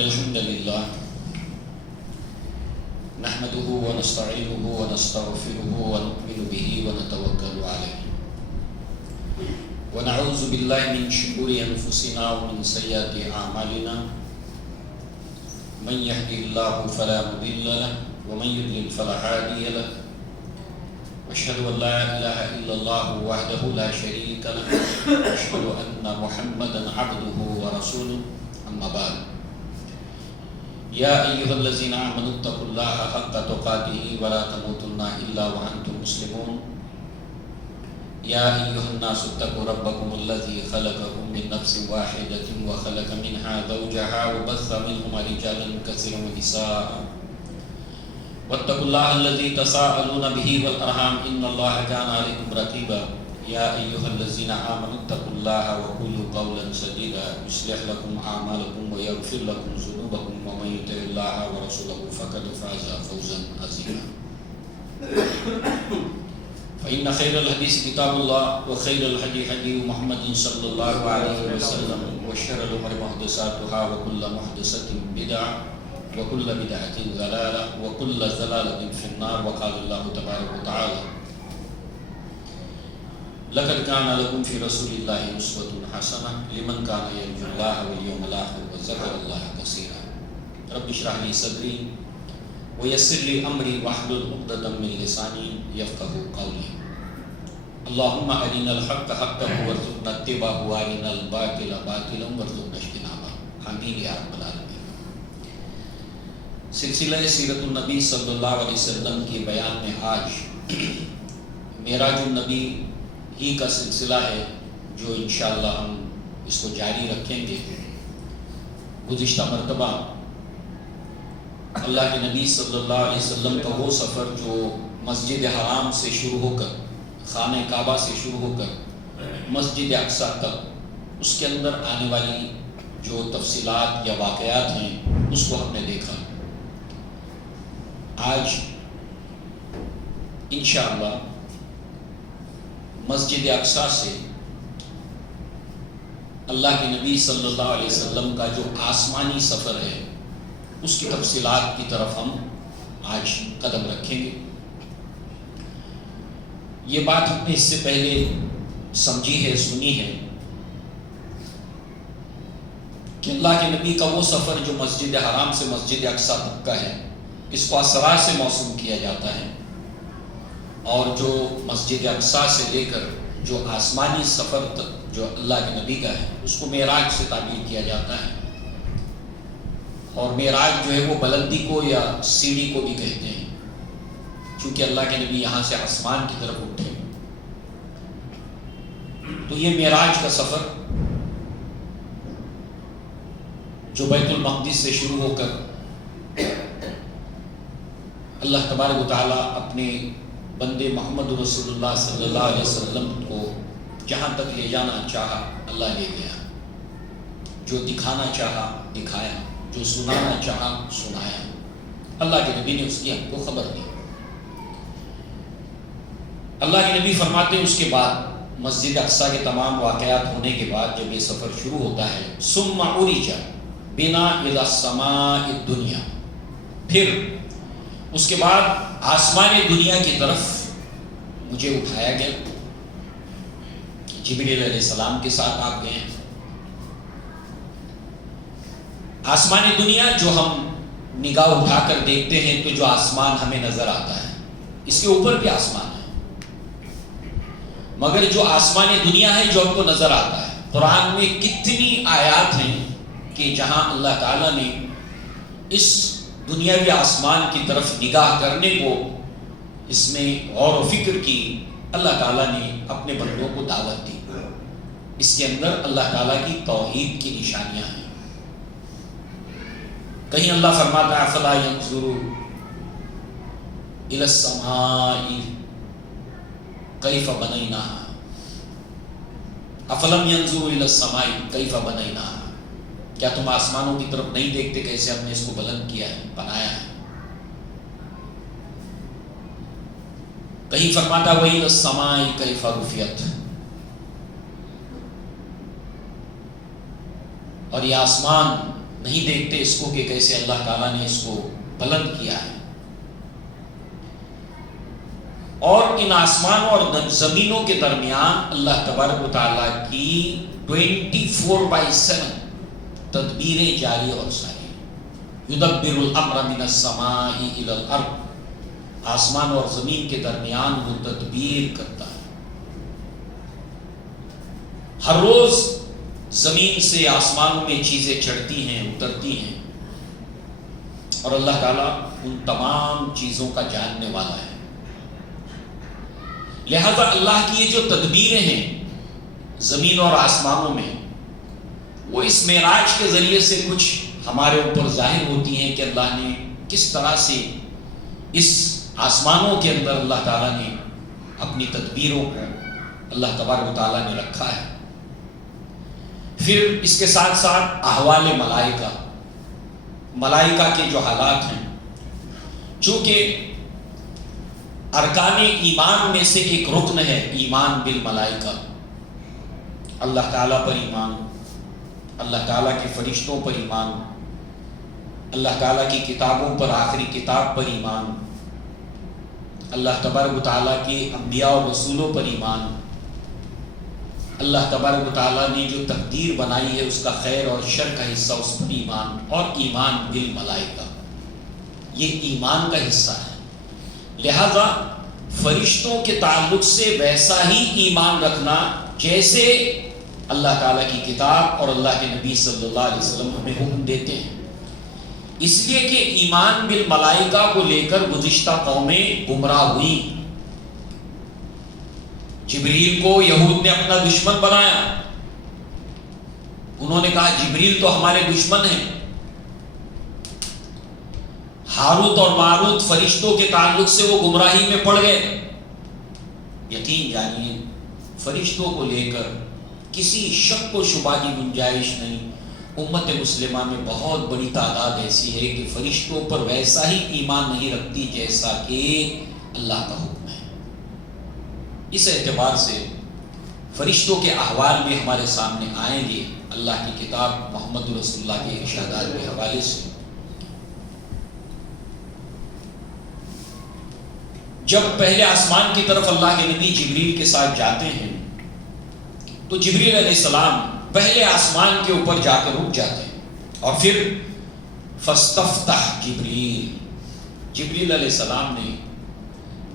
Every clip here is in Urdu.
الحمد لله نحمده ونستعينه ونستغفره ونؤمن به ونتوكل عليه ونعوذ بالله من شرور أنفسنا ومن سيئات أعمالنا من يهده الله فلا مضل له ومن يضلل فلا هادي له وأشهد أن لا إله إلا الله وحده لا شريك له وأشهد أن محمدا عبده ورسوله أما بعد يا أيها الذين آمنوا اتقوا الله حق تقاته ولا تموتن إلا وأنتم مسلمون يا أيها الناس اتقوا ربكم الذي خلقكم من نفس واحدة وخلق منها زوجها وبث منهما رجالا كثيرا ونساء واتقوا الله الذي تساءلون به والأرحام إن الله كان عليكم رقيبا يا أيها الذين آمنوا اتقوا الله وقولوا قولا سديدا يصلح لكم أعمالكم ويغفر لكم ذنوبكم ومن يطع الله ورسوله فقد فاز فوزا عظيما فإن خير الحديث كتاب الله وخير الهدي هدي محمد صلى الله عليه وسلم وشر الأمور محدثاتها وكل محدثة بدعة وكل بدعة ضلالة وكل ضلالة في النار وقال الله تبارك وتعالى لقد كان لكم في رسول الله أسوة حسنة لمن كان يرجو الله واليوم الآخر وذكر الله كثيرا رب اشرح لي صدري ويسر لي أمري واحلل عقدة من لساني يفقهوا قولي اللهم أرنا الحق حقا وارزقنا اتباعه وأرنا الباطل باطلا وارزقنا اجتنابه آمين يا رب العالمين. سلسلہ سیرت النبی صلی اللہ علیہ وسلم کے بیان میں آج معراج النبی ہی کا سلسلہ ہے جو انشاءاللہ ہم اس کو جاری رکھیں گے. گزشتہ مرتبہ اللہ کے نبی صلی اللہ علیہ وسلم کا وہ سفر جو مسجد حرام سے شروع ہو کر خانہ کعبہ سے شروع ہو کر مسجد اقصیٰ تک اس کے اندر آنے والی جو تفصیلات یا واقعات ہیں اس کو ہم نے دیکھا. آج انشاءاللہ مسجد اقصیٰ سے اللہ کے نبی صلی اللہ علیہ وسلم کا جو آسمانی سفر ہے اس کی تفصیلات کی طرف ہم آج قدم رکھیں گے. یہ بات ہم نے اس سے پہلے سمجھی ہے سنی ہے کہ اللہ کے نبی کا وہ سفر جو مسجد حرام سے مسجد اقصیٰ تک کا ہے اس کو اسرا سے موسوم کیا جاتا ہے اور جو مسجد اقصیٰ سے لے کر جو آسمانی سفر تک جو اللہ کے نبی کا ہے اس کو معراج سے تعبیر کیا جاتا ہے. اور معراج جو ہے وہ بلندی کو یا سیڑھی کو بھی کہتے ہیں چونکہ اللہ کے نبی یہاں سے آسمان کی طرف اٹھے. تو یہ معراج کا سفر جو بیت المقدس سے شروع ہو کر اللہ تبارک و تعالیٰ اپنے بندے محمد رسول اللہ صلی اللہ علیہ وسلم کو جہاں تک لے جانا چاہا اللہ لے گیا. جو دکھانا چاہا دکھایا, جو سنانا چاہا سنایا. اللہ کے نبی نے اس کی ہم کو خبر دی. اللہ کے نبی فرماتے ہیں اس کے بعد مسجد اقصیٰ کے تمام واقعات ہونے کے بعد جب یہ سفر شروع ہوتا ہے ثم عرج بنا الی السماء الدنیا, پھر اس کے بعد آسمان دنیا کی طرف مجھے اٹھایا گیا. جبریل علیہ السلام کے ساتھ آپ گئے ہیں. آسمان دنیا جو ہم نگاہ اٹھا کر دیکھتے ہیں تو جو آسمان ہمیں نظر آتا ہے اس کے اوپر بھی آسمان ہے, مگر جو آسمان دنیا ہے جو ہم کو نظر آتا ہے قرآن میں کتنی آیات ہیں کہ جہاں اللہ تعالیٰ نے اس دنیاوی آسمان کی طرف نگاہ کرنے کو اس میں غور و فکر کی. اللہ تعالیٰ نے اپنے بندوں کو دعوت دی. اس کے اندر اللہ تعالیٰ کی توحید کی نشانیاں ہیں. کہیں اللہ فرماتا ہے افلا ينظروا الى السماء كيف بنيناها افلم ينظروا الى السماء كيف بنيناها, کیا تم آسمانوں کی طرف نہیں دیکھتے کیسے ہم نے اس کو بلند کیا ہے, بنایا ہے. کہیں فرماتا وَإِلَى السَّمَاءِ كَيْفَ رُفِعَتْ, اور یہ آسمان نہیں دیکھتے اس کو کہ کیسے اللہ تعالیٰ نے اس کو بلند کیا ہے. اور ان آسمانوں اور زمینوں کے درمیان اللہ تبارک و تعالیٰ کی 24/7 تدبیریں جاری اور ساری. یدبر الامر من السماء الى الارض. آسمان اور زمین کے درمیان وہ تدبیر کرتا ہے. ہر روز زمین سے آسمانوں میں چیزیں چڑھتی ہیں، اترتی ہیں، اور اللہ تعالیٰ ان تمام چیزوں کا جاننے والا ہے. لہذا اللہ کی یہ جو تدبیریں ہیں زمین اور آسمانوں میں، وہ اس معراج کے ذریعے سے کچھ ہمارے اوپر ظاہر ہوتی ہیں کہ اللہ نے کس طرح سے اس آسمانوں کے اندر اللہ تعالیٰ نے اپنی تدبیروں کو اللہ تبارک و تعالیٰ نے رکھا ہے. پھر اس کے ساتھ ساتھ احوال ملائکہ کے جو حالات ہیں، چونکہ ارکان ایمان میں سے ایک رکن ہے ایمان بالملائکہ، اللہ تعالیٰ پر ایمان، اللہ تعالیٰ کے فرشتوں پر ایمان، اللہ تعالیٰ کی کتابوں پر، آخری کتاب پر ایمان، اللہ تبارک و تعالیٰ کے انبیاء و رسولوں پر ایمان، اللہ تبارک و تعالیٰ نے جو تقدیر بنائی ہے اس کا خیر اور شر کا حصہ اس پر ایمان، اور ایمان بالملائکہ یہ ایمان کا حصہ ہے. لہذا فرشتوں کے تعلق سے ویسا ہی ایمان رکھنا جیسے اللہ تعالیٰ کی کتاب اور اللہ کے نبی صلی اللہ علیہ وسلم ہمیں حکم دیتے ہیں. اس لیے کہ ایمان بالملائکہ کو لے کر گزشتہ قومیں گمراہ ہوئی. جبریل کو یہود نے اپنا دشمن بنایا. انہوں نے کہا جبریل تو ہمارے دشمن ہیں. ہاروت اور ماروت فرشتوں کے تعلق سے وہ گمراہی میں پڑ گئے. یقین جانیے فرشتوں کو لے کر کسی شک و شبہ کی گنجائش نہیں. امت مسلمہ میں بہت بڑی تعداد ایسی ہے کہ فرشتوں پر ویسا ہی ایمان نہیں رکھتی جیسا کہ اللہ کا حکم ہے. اس اعتبار سے فرشتوں کے احوال بھی ہمارے سامنے آئیں گے اللہ کی کتاب محمد رسول اللہ کے ارشادات کے حوالے سے. جب پہلے آسمان کی طرف اللہ کے نبی جبریل کے ساتھ جاتے ہیں تو جبریل علیہ السلام پہلے آسمان کے اوپر جا کر رک جاتے ہیں، اور پھر فاستفتح جبریل، جبریل علیہ السلام نے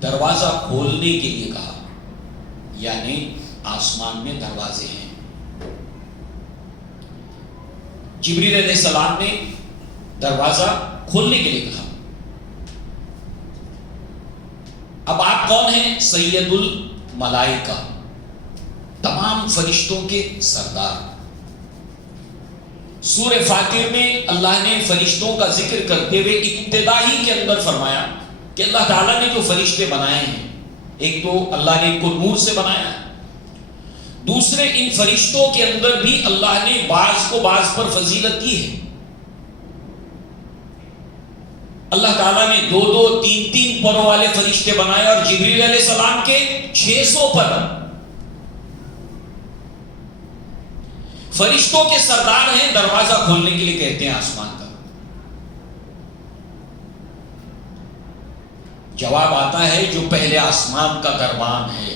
دروازہ کھولنے کے لیے کہا. یعنی آسمان میں دروازے ہیں. جبریل علیہ السلام نے دروازہ کھولنے کے لیے کہا. اب آپ کون ہیں؟ سید الملائکہ، تمام فرشتوں کے سردار. سورہ فاتر میں اللہ نے فرشتوں کا ذکر کرتے ہوئے ابتدائی کے اندر فرمایا کہ اللہ تعالیٰ نے جو فرشتے بنائے ہیں، ایک تو اللہ نے ان کو نور سے بنایا، دوسرے ان فرشتوں کے اندر بھی اللہ نے بعض کو بعض پر فضیلت دی ہے. اللہ تعالیٰ نے 2-2 3-3 پروں والے فرشتے بنائے اور جبریل علیہ السلام کے 600 پر. فرشتوں کے سردار ہیں، دروازہ کھولنے کے لیے کہتے ہیں آسمان کا. جواب آتا ہے جو پہلے آسمان کا دربان ہے.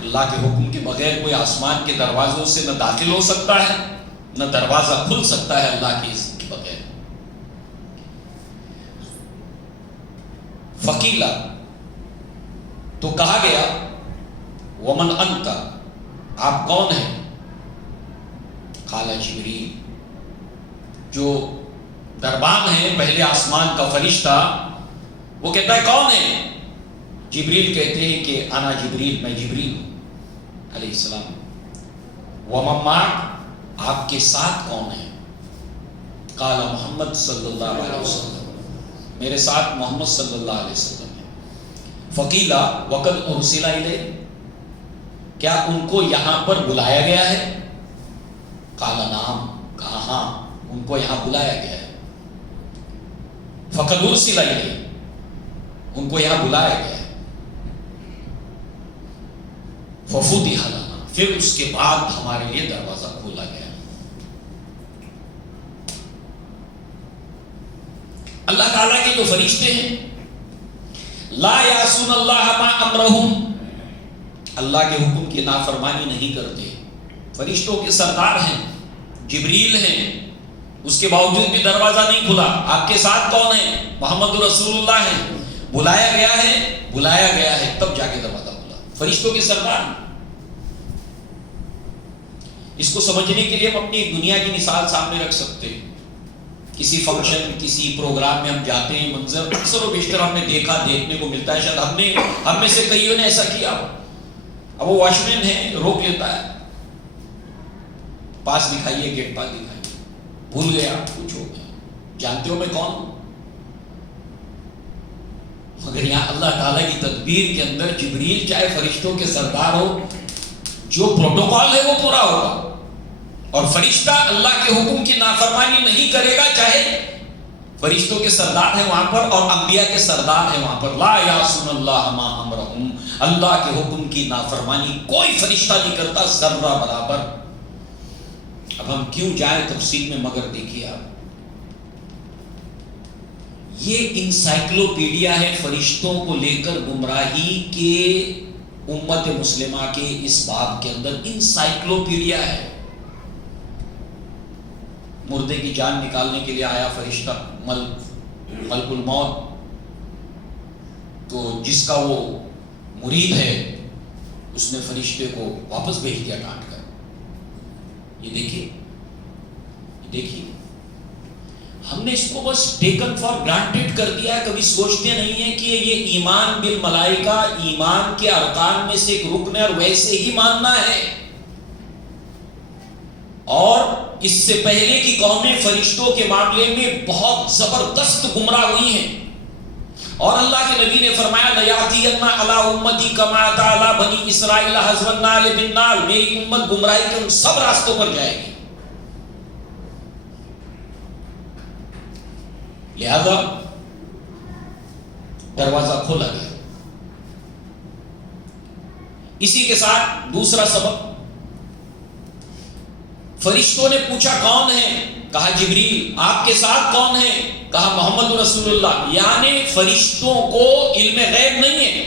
اللہ کے حکم کے بغیر کوئی آسمان کے دروازوں سے نہ داخل ہو سکتا ہے نہ دروازہ کھل سکتا ہے اللہ کی اذن کے بغیر. فقیلا، تو کہا گیا ومن انت، آپ کون ہیں؟ قال جبریل، جو دربان ہے پہلے آسمان کا فرشتہ وہ کہتا ہے کون ہے؟ جبریل کہتے ہیں کہ انا جبریل، میں جبریل ہوں علیہ السلام. ومن معک، آپ کے ساتھ کون ہے؟ قال محمد صلی اللہ علیہ وسلم، میرے ساتھ محمد صلی اللہ علیہ وسلم ہے. فقیلا وقد ارسل الیہ، کیا ان کو یہاں پر بلایا گیا ہے؟ قال نعم، کہا ہاں ان کو یہاں بلایا گیا ہے. فقد ارسل الیہ، ان کو یہاں بلایا گیا ہے. ففتح لنا، پھر اس کے بعد ہمارے لیے دروازہ کھولا گیا. اللہ تعالیٰ کے جو فرشتے ہیں لا یعصون اللہ ما امرہم، اللہ کے حکم کی نافرمانی نہیں کرتے. فرشتوں کے سردار ہیں، جبریل ہیں، اس کے باوجود بھی دروازہ نہیں کھلا. آپ کے ساتھ کون ہے؟ محمد رسول اللہ ہے. بلایا گیا ہے تب جا کے دروازہ کھلا. فرشتوں کے سردار. اس کو سمجھنے کے لیے ہم اپنی دنیا کی مثال سامنے رکھ سکتے ہیں. کسی فنکشن، کسی پروگرام میں ہم جاتے ہیں، منظر اکثر و بیشتر ہم نے دیکھنے کو ملتا ہے. شاید ہم میں سے کئیوں نے ایسا کیا. اب وہ واچ مین ہے، روک لیتا ہے، پاس دکھائیے، گیٹ پاس دکھائیے. بھول گیا، کچھ ہو گیا. جانتے ہو میں کون ہوں؟ مگر یہاں اللہ تعالیٰ کی تدبیر کے اندر جبریل چاہے فرشتوں کے سردار ہو، جو پروٹوکول ہے وہ پورا ہوگا. اور فرشتہ اللہ کے حکم کی نافرمانی نہیں کرے گا، چاہے فرشتوں کے سردار ہیں وہاں پر اور انبیاء کے سردار ہیں وہاں پر. لا یعصون اللہ ما امرہم، اللہ کے حکم کی نافرمانی کوئی فرشتہ نہیں کرتا ذرہ برابر. اب ہم کیوں جائیں تفصیل میں، مگر دیکھیے آپ، یہ انسائکلوپیڈیا ہے فرشتوں کو لے کر گمراہی کے امت مسلمہ کے اس باب کے اندر. انسائکلوپیڈیا ہے. مردے کی جان نکالنے کے لیے آیا فرشتہ ملک الموت، تو جس کا وہ مرید ہے اس نے فرشتے کو واپس بھیج دیا کاٹ کر. یہ دیکھیے ہم نے اس کو بس ٹیکن فار گرانٹیڈ کر دیا ہے. کبھی سوچتے نہیں ہیں کہ یہ ایمان بالملائکہ ایمان کے ارکان میں سے ایک رکن ہے اور ویسے ہی ماننا ہے. اور اس سے پہلے کی قومیں فرشتوں کے معاملے میں بہت زبردست گمراہ ہوئی ہیں. اور اللہ کے نبی نے فرمایا لَيَأْتِيَنَّ عَلَىٰ أُمَّتِي كَمَا أَتَىٰ عَلَىٰ بَنِي إِسْرَائِيلَ حَزْوَ النَّالِ بِالنَّالِ، میری امت گمراہی کے ان سب راستوں پر جائے گی. لہذا دروازہ کھولا گیا. اسی کے ساتھ دوسرا سبب، فرشتوں نے پوچھا کون ہے؟ کہا جبریل. آپ کے ساتھ کون ہے؟ کہا محمد رسول اللہ. یعنی فرشتوں کو علم غیب نہیں ہے.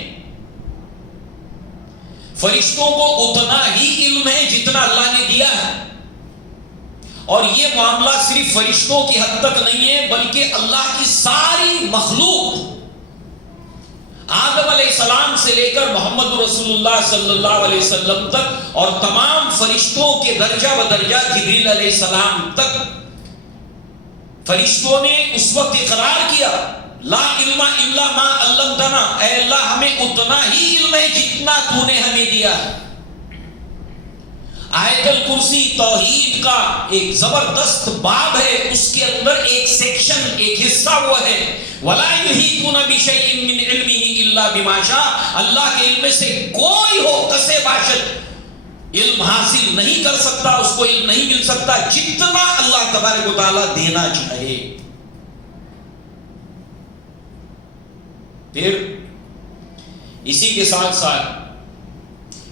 فرشتوں کو اتنا ہی علم ہے جتنا اللہ نے دیا ہے. اور یہ معاملہ صرف فرشتوں کی حد تک نہیں ہے بلکہ اللہ کی ساری مخلوق، آدم علیہ السلام سے لے کر محمد رسول اللہ صلی اللہ علیہ وسلم تک اور تمام فرشتوں کے درجہ بدرجہ جبریل علیہ السلام تک، فرشتوں نے اس وقت اقرار کیا لا علم الا ما علمتنا، اے اللہ ہمیں اتنا ہی علم ہے جتنا تو نے ہمیں دیا ہے. آیت الکرسی توحید کا ایک زبردست باب ہے، اس کے اندر ایک سیکشن، ایک حصہ وہ ہے وَلَا يُحِيطُونَ بِشَيْءٍ مِّنْ عِلْمِهِ إِلَّا بِمَا شَاءَ. اللہ کے علم سے کوئی ہو کسے باشد علم حاصل نہیں کر سکتا، اس کو علم نہیں مل سکتا جتنا اللہ تبارک و تعالیٰ دینا چاہے. پھر اسی کے ساتھ ساتھ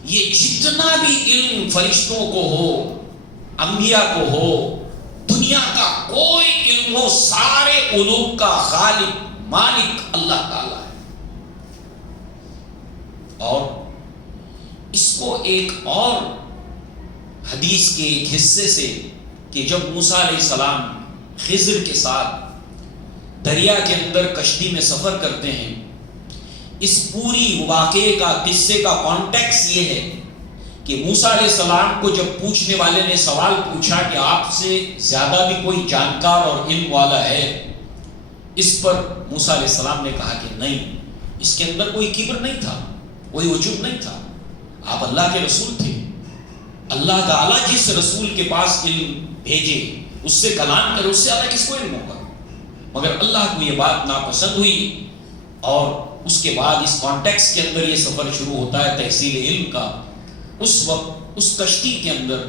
یہ جتنا بھی علم فرشتوں کو ہو، انبیاء کو ہو، دنیا کا کوئی علم ہو، سارے علوم کا خالق مالک اللہ تعالی ہے. اور اس کو ایک اور حدیث کے ایک حصے سے کہ جب موسیٰ علیہ السلام خضر کے ساتھ دریا کے اندر کشتی میں سفر کرتے ہیں، اس پوری واقعے کا قصے کا کانٹیکس یہ ہے کہ موسیٰ علیہ السلام کو جب پوچھنے والے نے سوال پوچھا کہ آپ سے زیادہ بھی کوئی جانکار اور علم والا ہے، اس پر موسیٰ علیہ السلام نے کہا کہ نہیں. اس کے اندر کوئی کبر نہیں تھا، کوئی عجب نہیں تھا. آپ اللہ کے رسول تھے. اللہ تعالیٰ جس رسول کے پاس علم بھیجے اس سے کلام کرے، اس سے اللہ کس کو علم ہوگا. مگر اللہ کو یہ بات ناپسند ہوئی اور اس کے بعد اس کانٹیکس کے اندر یہ سفر شروع ہوتا ہے تحصیل علم کا. اس وقت اس کشتی کے اندر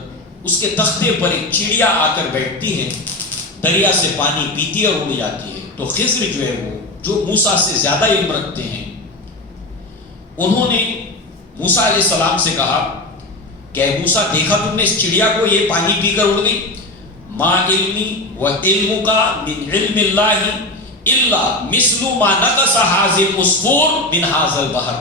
اس کے تختے پر ایک چڑیا آ کر بیٹھتی ہے، دریا سے پانی پیتی ہے اور اڑ جاتی ہے. تو خضر جو ہے وہ جو موسیٰ سے زیادہ علم رکھتے ہیں، انہوں نے موسیٰ علیہ السلام سے کہا کہ اے موسیٰ، دیکھا تم نے اس چڑیا کو، یہ پانی پی کر اڑ گئی. ما علمی و علمک من علم اللہ الا مثل ما نقص هذا العصفور من هذا البحر.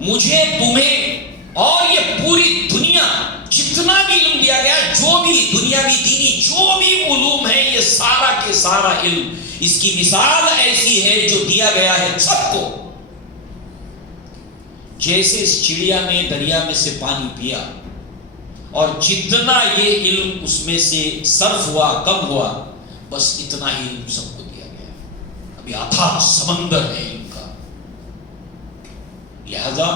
مجھے تمہیں اور یہ پوری دنیا جتنا بھی علم دیا گیا، جو بھی دنیاوی دینی جو بھی علوم ہے، یہ سارا کے سارا علم اس کی مثال ایسی ہے جو دیا گیا ہے سب کو. جیسے اس چڑیا نے دریا میں سے پانی پیا اور جتنا یہ علم اس میں سے صرف ہوا کم ہوا، بس اتنا ہی علم سب کو دیا گیا. ابھی اتھاہ سمندر ہے علم کا. لہذا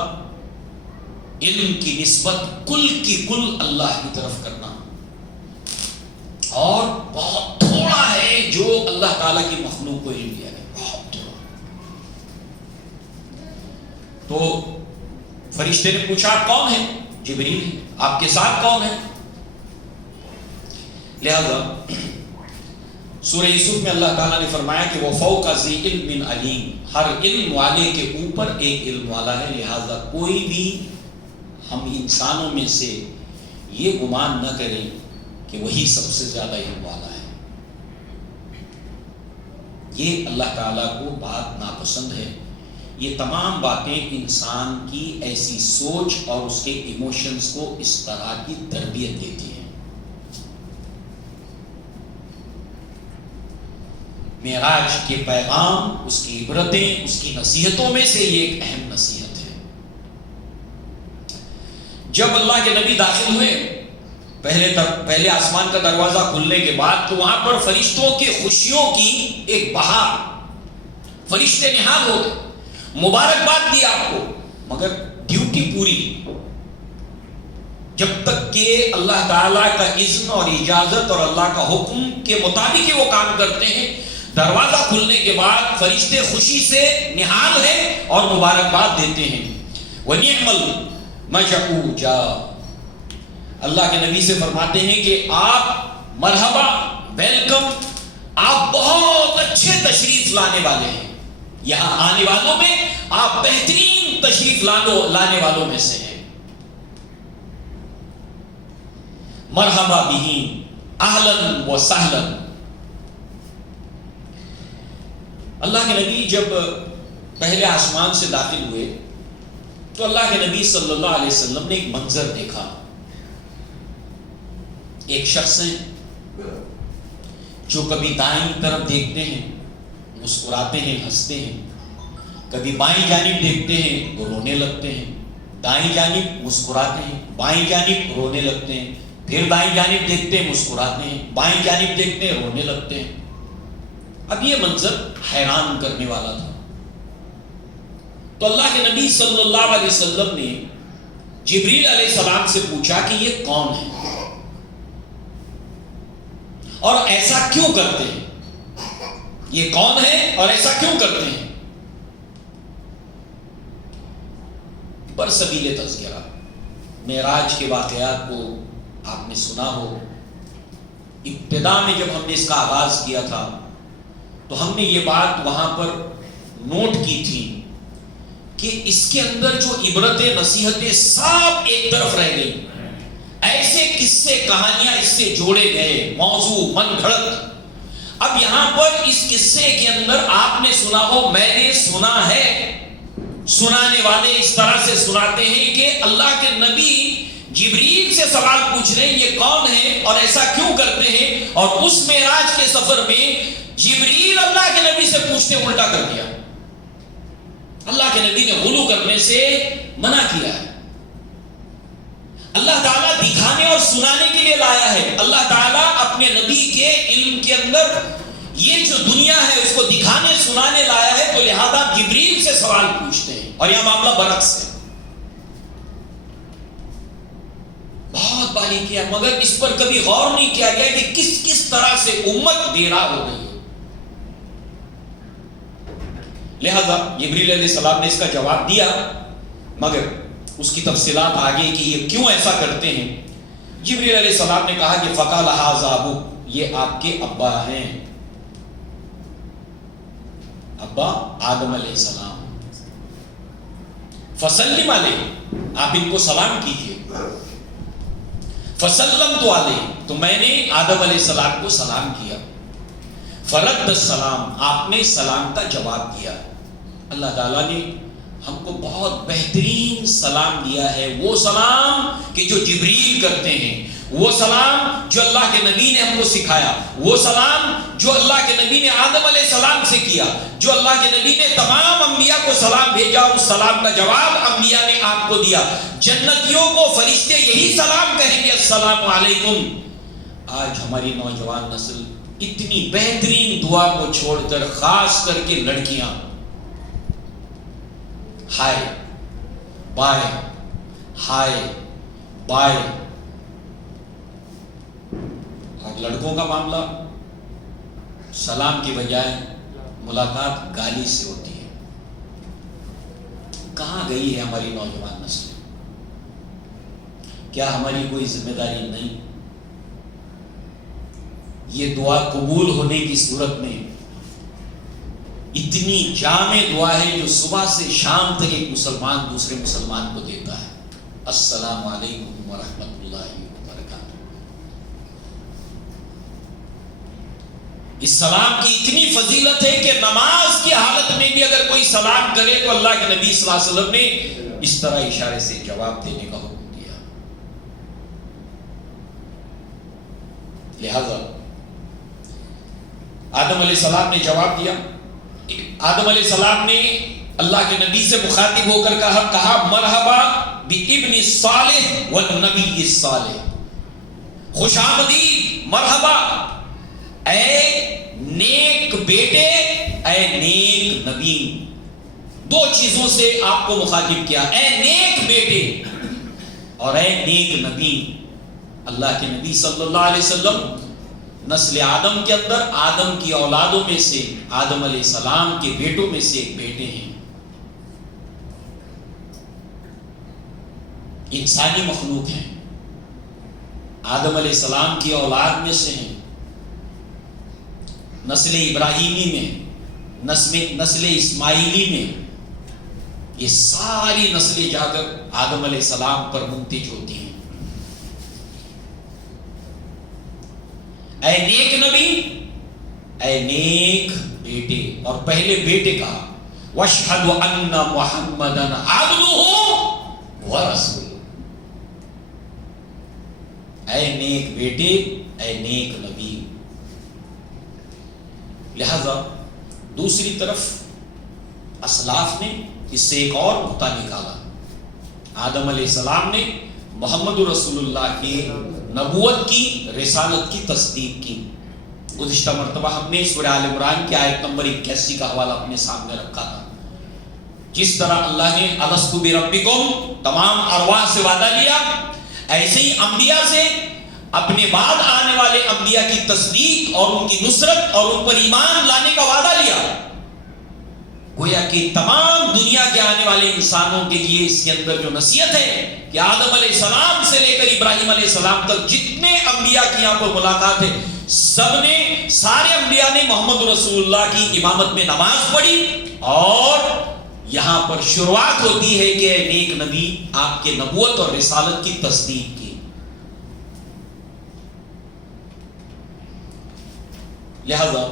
علم کی نسبت کل کی کل اللہ کی طرف کرنا، اور بہت تھوڑا ہے جو اللہ تعالیٰ کی مخلوق کو علم دیا گیا، بہت تھوڑا. تو فرشتے نے پوچھا آپ کون ہیں؟ جبریل ہے. آپ کے ساتھ کون ہے؟ لہذا سورہ یوسف میں اللہ تعالیٰ نے فرمایا کہ وہ فوق ذی علم علیم، ہر علم والے کے اوپر ایک علم والا ہے. لہذا کوئی بھی ہم انسانوں میں سے یہ گمان نہ کریں کہ وہی سب سے زیادہ علم والا ہے. یہ اللہ تعالیٰ کو بات ناپسند ہے. یہ تمام باتیں انسان کی ایسی سوچ اور اس کے ایموشنز کو اس طرح کی تربیت دیتی ہیں. معراج کے پیغام، اس کی عبرتیں، اس کی نصیحتوں میں سے یہ ایک اہم نصیحت ہے. جب اللہ کے نبی داخل ہوئے پہلے آسمان کا دروازہ کھلنے کے بعد، تو وہاں پر فرشتوں کی خوشیوں کی ایک بہار، فرشتے نہال ہو گئے، مبارکباد دی آپ کو، مگر ڈیوٹی پوری. جب تک کہ اللہ تعالیٰ کا اذن اور اجازت اور اللہ کا حکم کے مطابق ہی وہ کام کرتے ہیں. دروازہ کھلنے کے بعد فرشتے خوشی سے نہال ہیں اور مبارکباد دیتے ہیں. وَنِعْمَ الْمَجْعُوجَ، اللہ کے نبی سے فرماتے ہیں کہ آپ مرحبا، ویلکم، آپ بہت اچھے تشریف لانے والے ہیں. یہاں آنے والوں میں آپ بہترین تشریف لانے والوں میں سے ہیں. مرحبا بہم، اہلاً و سہلاً. اللہ کے نبی جب پہلے آسمان سے داخل ہوئے تو اللہ کے نبی صلی اللہ علیہ وسلم نے ایک منظر دیکھا. ایک شخص ہیں جو کبھی دائیں طرف دیکھتے ہیں، مسکراتے ہیں، ہنستے ہیں، کبھی بائیں جانب دیکھتے ہیں تو رونے لگتے ہیں، دائیں جانب مسکراتے ہیں، بائیں جانب رونے لگتے ہیں، پھر دائیں جانب دیکھتے ہیں مسکراتے ہیں، بائیں جانب دیکھتے ہیں رونے لگتے ہیں. اب یہ منظر حیران کرنے والا تھا. تو اللہ کے نبی صلی اللہ علیہ وسلم نے جبریل علیہ السلام سے پوچھا کہ یہ کون ہے اور ایسا کیوں کرتے ہیں؟ یہ کون ہے اور ایسا کیوں کرتے ہیں؟ برسبیل تذکرہ معراج کے واقعات کو آپ نے سنا ہو. ابتدا میں جب ہم نے اس کا آغاز کیا تھا تو ہم نے یہ بات وہاں پر نوٹ کی تھی کہ اس کے اندر جو عبرتیں، نصیحتیں سب ایک طرف رہ گئی. ایسے قصے کہانیاں اس سے جوڑے گئے، موضوع من گھڑت. اب یہاں پر اس قصے کے اندر آپ نے سنا ہو، میں نے سنا ہے. سنانے والے اس طرح سے سناتے ہیں کہ اللہ کے نبی جبریل سے سوال پوچھ رہے ہیں یہ کون ہے اور ایسا کیوں کرتے ہیں. اور اس معراج کے سفر میں جبریل اللہ کے نبی سے پوچھتے الٹا کر دیا. اللہ کے نبی نے غلو کرنے سے منع کیا ہے. اللہ تعالیٰ دکھانے اور سنانے کے لیے لایا ہے. اللہ تعالیٰ اپنے نبی کے علم کے اندر یہ جو دنیا ہے اس کو دکھانے سنانے لایا ہے. تو لہذا جبریل سے سوال پوچھتے ہیں اور یہ معاملہ برعکس ہے. بہت باریک کیا، مگر اس پر کبھی غور نہیں کیا گیا کہ کس کس طرح سے امت بیراہ ہو گئی ہے. لہذا جبریل علیہ السلام نے اس کا جواب دیا، مگر اس کی تفصیلات آگے کہ یہ کیوں ایسا کرتے ہیں. جبریل علیہ السلام نے کہا کہ فقال ھذا ابوک، یہ آپ کے ابا ہیں. ابا آدم علیہ السلام. فسلم علیہ، آپ ان کو سلام کیجئے. فسلمت علیہ، تو میں نے آدم علیہ السلام کو سلام کیا. فرد السلام، آپ نے سلام کا جواب دیا۔ اللہ تعالیٰ نے ہم کو بہت بہترین سلام دیا ہے، وہ سلام کہ جو جبریل کرتے ہیں، وہ سلام جو اللہ کے نبی نے ہم کو سکھایا، وہ سلام جو اللہ کے نبی نے آدم علیہ السلام سے کیا، جو اللہ کے نبی نے تمام انبیاء کو سلام بھیجا، اس سلام کا جواب انبیاء نے آپ کو دیا۔ جنتیوں کو فرشتے یہی سلام کہیں گے، السلام علیکم۔ آج ہماری نوجوان نسل اتنی بہترین دعا کو چھوڑ کر، خاص کر کے لڑکیاں، ہائے بائے، ہائے بائے۔ اور لڑکوں کا معاملہ سلام کی بجائے ملاقات گالی سے ہوتی ہے۔ کہاں گئی ہے ہماری نوجوان نسل؟ کیا ہماری کوئی ذمہ داری نہیں؟ یہ دعا قبول ہونے کی صورت میں اتنی جامع دعا ہے جو صبح سے شام تک ایک مسلمان دوسرے مسلمان کو دیتا ہے، السلام علیکم ورحمۃ اللہ وبرکاتہ۔ اس سلام کی اتنی فضیلت ہے کہ نماز کی حالت میں بھی اگر کوئی سلام کرے تو اللہ کے نبی صلی اللہ علیہ وسلم نے اس طرح اشارے سے جواب دینے کا حکم دیا۔ لہذا آدم علیہ السلام نے جواب دیا۔ آدم علیہ السلام نے اللہ کے نبی سے مخاطب ہو کر کہا مرحبا بابن الصالح والنبی الصالح، خوش آمدید، مرحبا اے نیک بیٹے، اے نیک نبی۔ دو چیزوں سے آپ کو مخاطب کیا، اے نیک بیٹے اور اے نیک نبی۔ اللہ کے نبی صلی اللہ علیہ وسلم نسل آدم کے اندر آدم کی اولادوں میں سے، آدم علیہ السلام کے بیٹوں میں سے ایک بیٹے ہیں، انسانی مخلوق ہیں، آدم علیہ السلام کی اولاد میں سے ہیں، نسل ابراہیمی میں، نسل اسماعیلی میں، یہ ساری نسلیں جا کر آدم علیہ السلام پر منتج ہوتی ہیں۔ اے نیک نبی، اے نیک بیٹے، اور پہلے بیٹے کہا واشہد ان محمدا عبدہ ورسولہ۔ اے نیک بیٹے، اے نیک نبی۔ لہذا دوسری طرف اسلاف نے اس سے ایک اور نقطہ نکالا۔ آدم علیہ السلام نے محمد رسول اللہ کی نبوت کی، رسالت کی تصدیق کی۔ گزشتہ مرتبہ ہم نے سورہ آل عمران کی آیت نمبر 81 کا حوالہ اپنے سامنے رکھا تھا۔ جس طرح اللہ نے الستو بربکم تمام ارواح سے وعدہ لیا، ایسے ہی انبیاء سے اپنے بعد آنے والے انبیاء کی تصدیق اور ان کی نصرت اور ان پر ایمان لانے کا وعدہ لیا۔ گویا کہ تمام دنیا کے آنے والے انسانوں کے لیے اس کے اندر جو نصیحت ہے کہ آدم علیہ السلام سے لے کر ابراہیم علیہ السلام تک جتنے انبیاء کی یہاں پر ملاقات ہے، سارے انبیاء نے محمد رسول اللہ کی امامت میں نماز پڑھی، اور یہاں پر شروعات ہوتی ہے کہ اے نیک نبی، آپ کے نبوت اور رسالت کی تصدیق کی۔ لہذا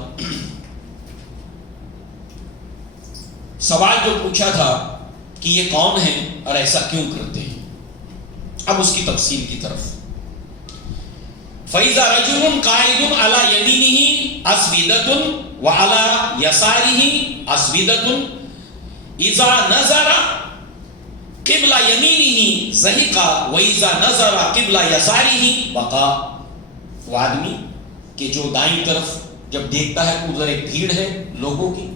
سوال جو پوچھا تھا کہ یہ کون ہے اور ایسا کیوں کرتے ہیں، اب اس کی تفصیل کی طرف۔ فَإِذَا رَجُلٌ قَائِدٌ عَلَى يَمِينِهِ أَسْوِدَةٌ وَعَلَى يَسَارِهِ أَسْوِدَةٌ إِذَا نَظَرَ قِبْلَ يَمِينِهِ زَحِقَ وَإِذَا نَظَرَ قِبْلَ يَسَارِهِ بَقَى۔ وہ آدمی کہ جو دائیں طرف جب دیکھتا ہے ادھر ایک بھیڑ ہے لوگوں کی،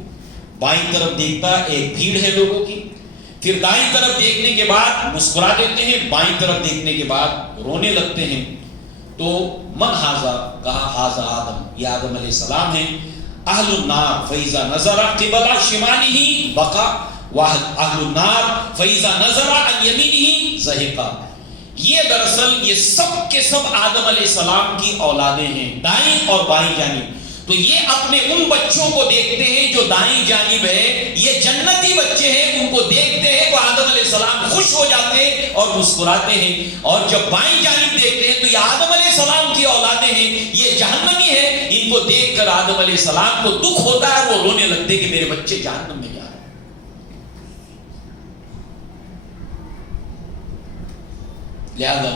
بائیں طرف دیکھتا ہے ایک بھیڑ ہے لوگوں کی، پھر دائیں طرف دیکھنے کے بعد مسکرا دیتے ہیں، بائیں طرف دیکھنے کے بعد رونے لگتے ہیں۔ تو من ھذا، کہا ھذا آدم، یہ آدم علیہ السلام ہیں۔ اہل النار فاذا نظر قبل شمالہ بقى واہل النار فاذا نظر عن یمینہ زہقا۔ یہ دراصل یہ سب کے سب آدم علیہ السلام کی اولادیں ہیں، دائیں اور بائیں جانب۔ تو یہ اپنے ان بچوں کو دیکھتے ہیں جو دائیں جانب ہے، یہ جنتی بچے ہیں، ان کو دیکھتے ہیں تو آدم علیہ السلام خوش ہو جاتے ہیں اور مسکراتے ہیں، اور جب بائیں جانب دیکھتے ہیں تو یہ آدم علیہ السلام کی اولادیں ہیں، یہ جہنمی ہیں، ان کو دیکھ کر آدم علیہ السلام کو دکھ ہوتا ہے، وہ رونے لگتے کہ میرے بچے جہنم میں جا رہے ہیں۔ لہذا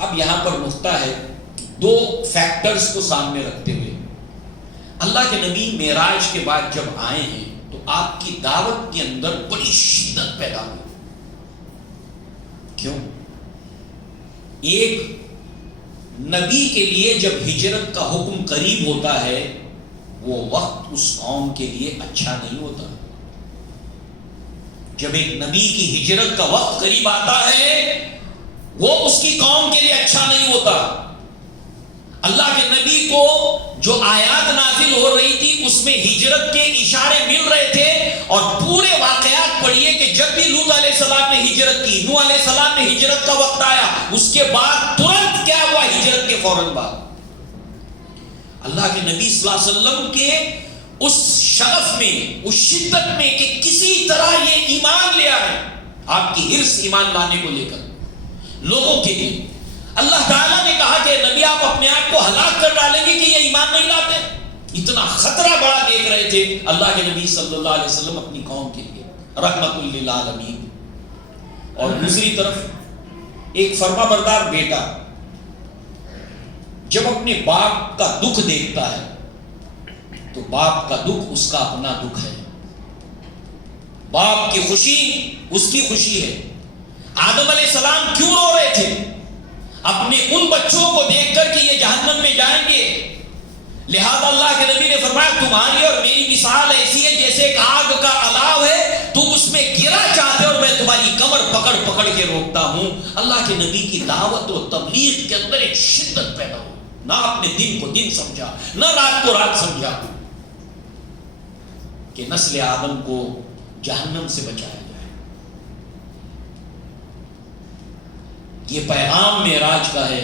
اب یہاں پر نقطہ ہے، دو فیکٹرز کو سامنے رکھتے ہوئے اللہ کے نبی معراج کے بعد جب آئے ہیں تو آپ کی دعوت کے اندر بڑی شدت پیدا ہوئی۔ کیوں؟ ایک نبی کے لیے جب ہجرت کا حکم قریب ہوتا ہے وہ وقت اس قوم کے لیے اچھا نہیں ہوتا۔ جب ایک نبی کی ہجرت کا وقت قریب آتا ہے وہ اس کی قوم کے لیے اچھا نہیں ہوتا۔ اللہ کے نبی کو جو آیات نازل ہو رہی تھی اس میں ہجرت کے اشارے مل رہے تھے، اور پورے واقعات پڑھیے کہ جب بھی لوط علیہ السلام نے ہجرت کی، نوح علیہ السلام نے ہجرت کا وقت آیا، اس کے بعد ترنت کیا ہوا؟ ہجرت کے فوراً بعد اللہ کے نبی صلی اللہ علیہ وسلم کے اس شغف میں، اس شدت میں کہ کسی طرح یہ ایمان لے آئے، آپ کی حرص ایمان لانے کو لے کر لوگوں کے لیے، اللہ تعالیٰ نے کہا کہ نبی آپ اپنے آپ کو ہلاک کر ڈالیں گے کہ یہ ایمان نہیں لاتے، اتنا خطرہ بڑا دیکھ رہے تھے اللہ کے نبی صلی اللہ علیہ وسلم اپنی قوم کے لیے رحمت للعالمین۔ اور دوسری طرف ایک فرما بردار بیٹا جب اپنے باپ کا دکھ دیکھتا ہے تو باپ کا دکھ اس کا اپنا دکھ ہے، باپ کی خوشی اس کی خوشی ہے۔ آدم علیہ السلام کیوں رو رہے تھے؟ اپنے ان بچوں کو دیکھ کر کہ یہ جہنم میں جائیں گے، لہذا اللہ کے نبی نے فرمایا تمہاری اور میری مثال ایسی ہے جیسے ایک آگ کا الاؤ ہے، تم اس میں گرا چاہتے اور میں تمہاری کمر پکڑ پکڑ کے روکتا ہوں۔ اللہ کے نبی کی دعوت و تبلیغ کے اندر ایک شدت پیدا ہو، نہ اپنے دن کو دن سمجھا، نہ رات کو رات سمجھا، کہ نسل آدم کو جہنم سے بچایا جائے۔ یہ پیغام معراج کا ہے،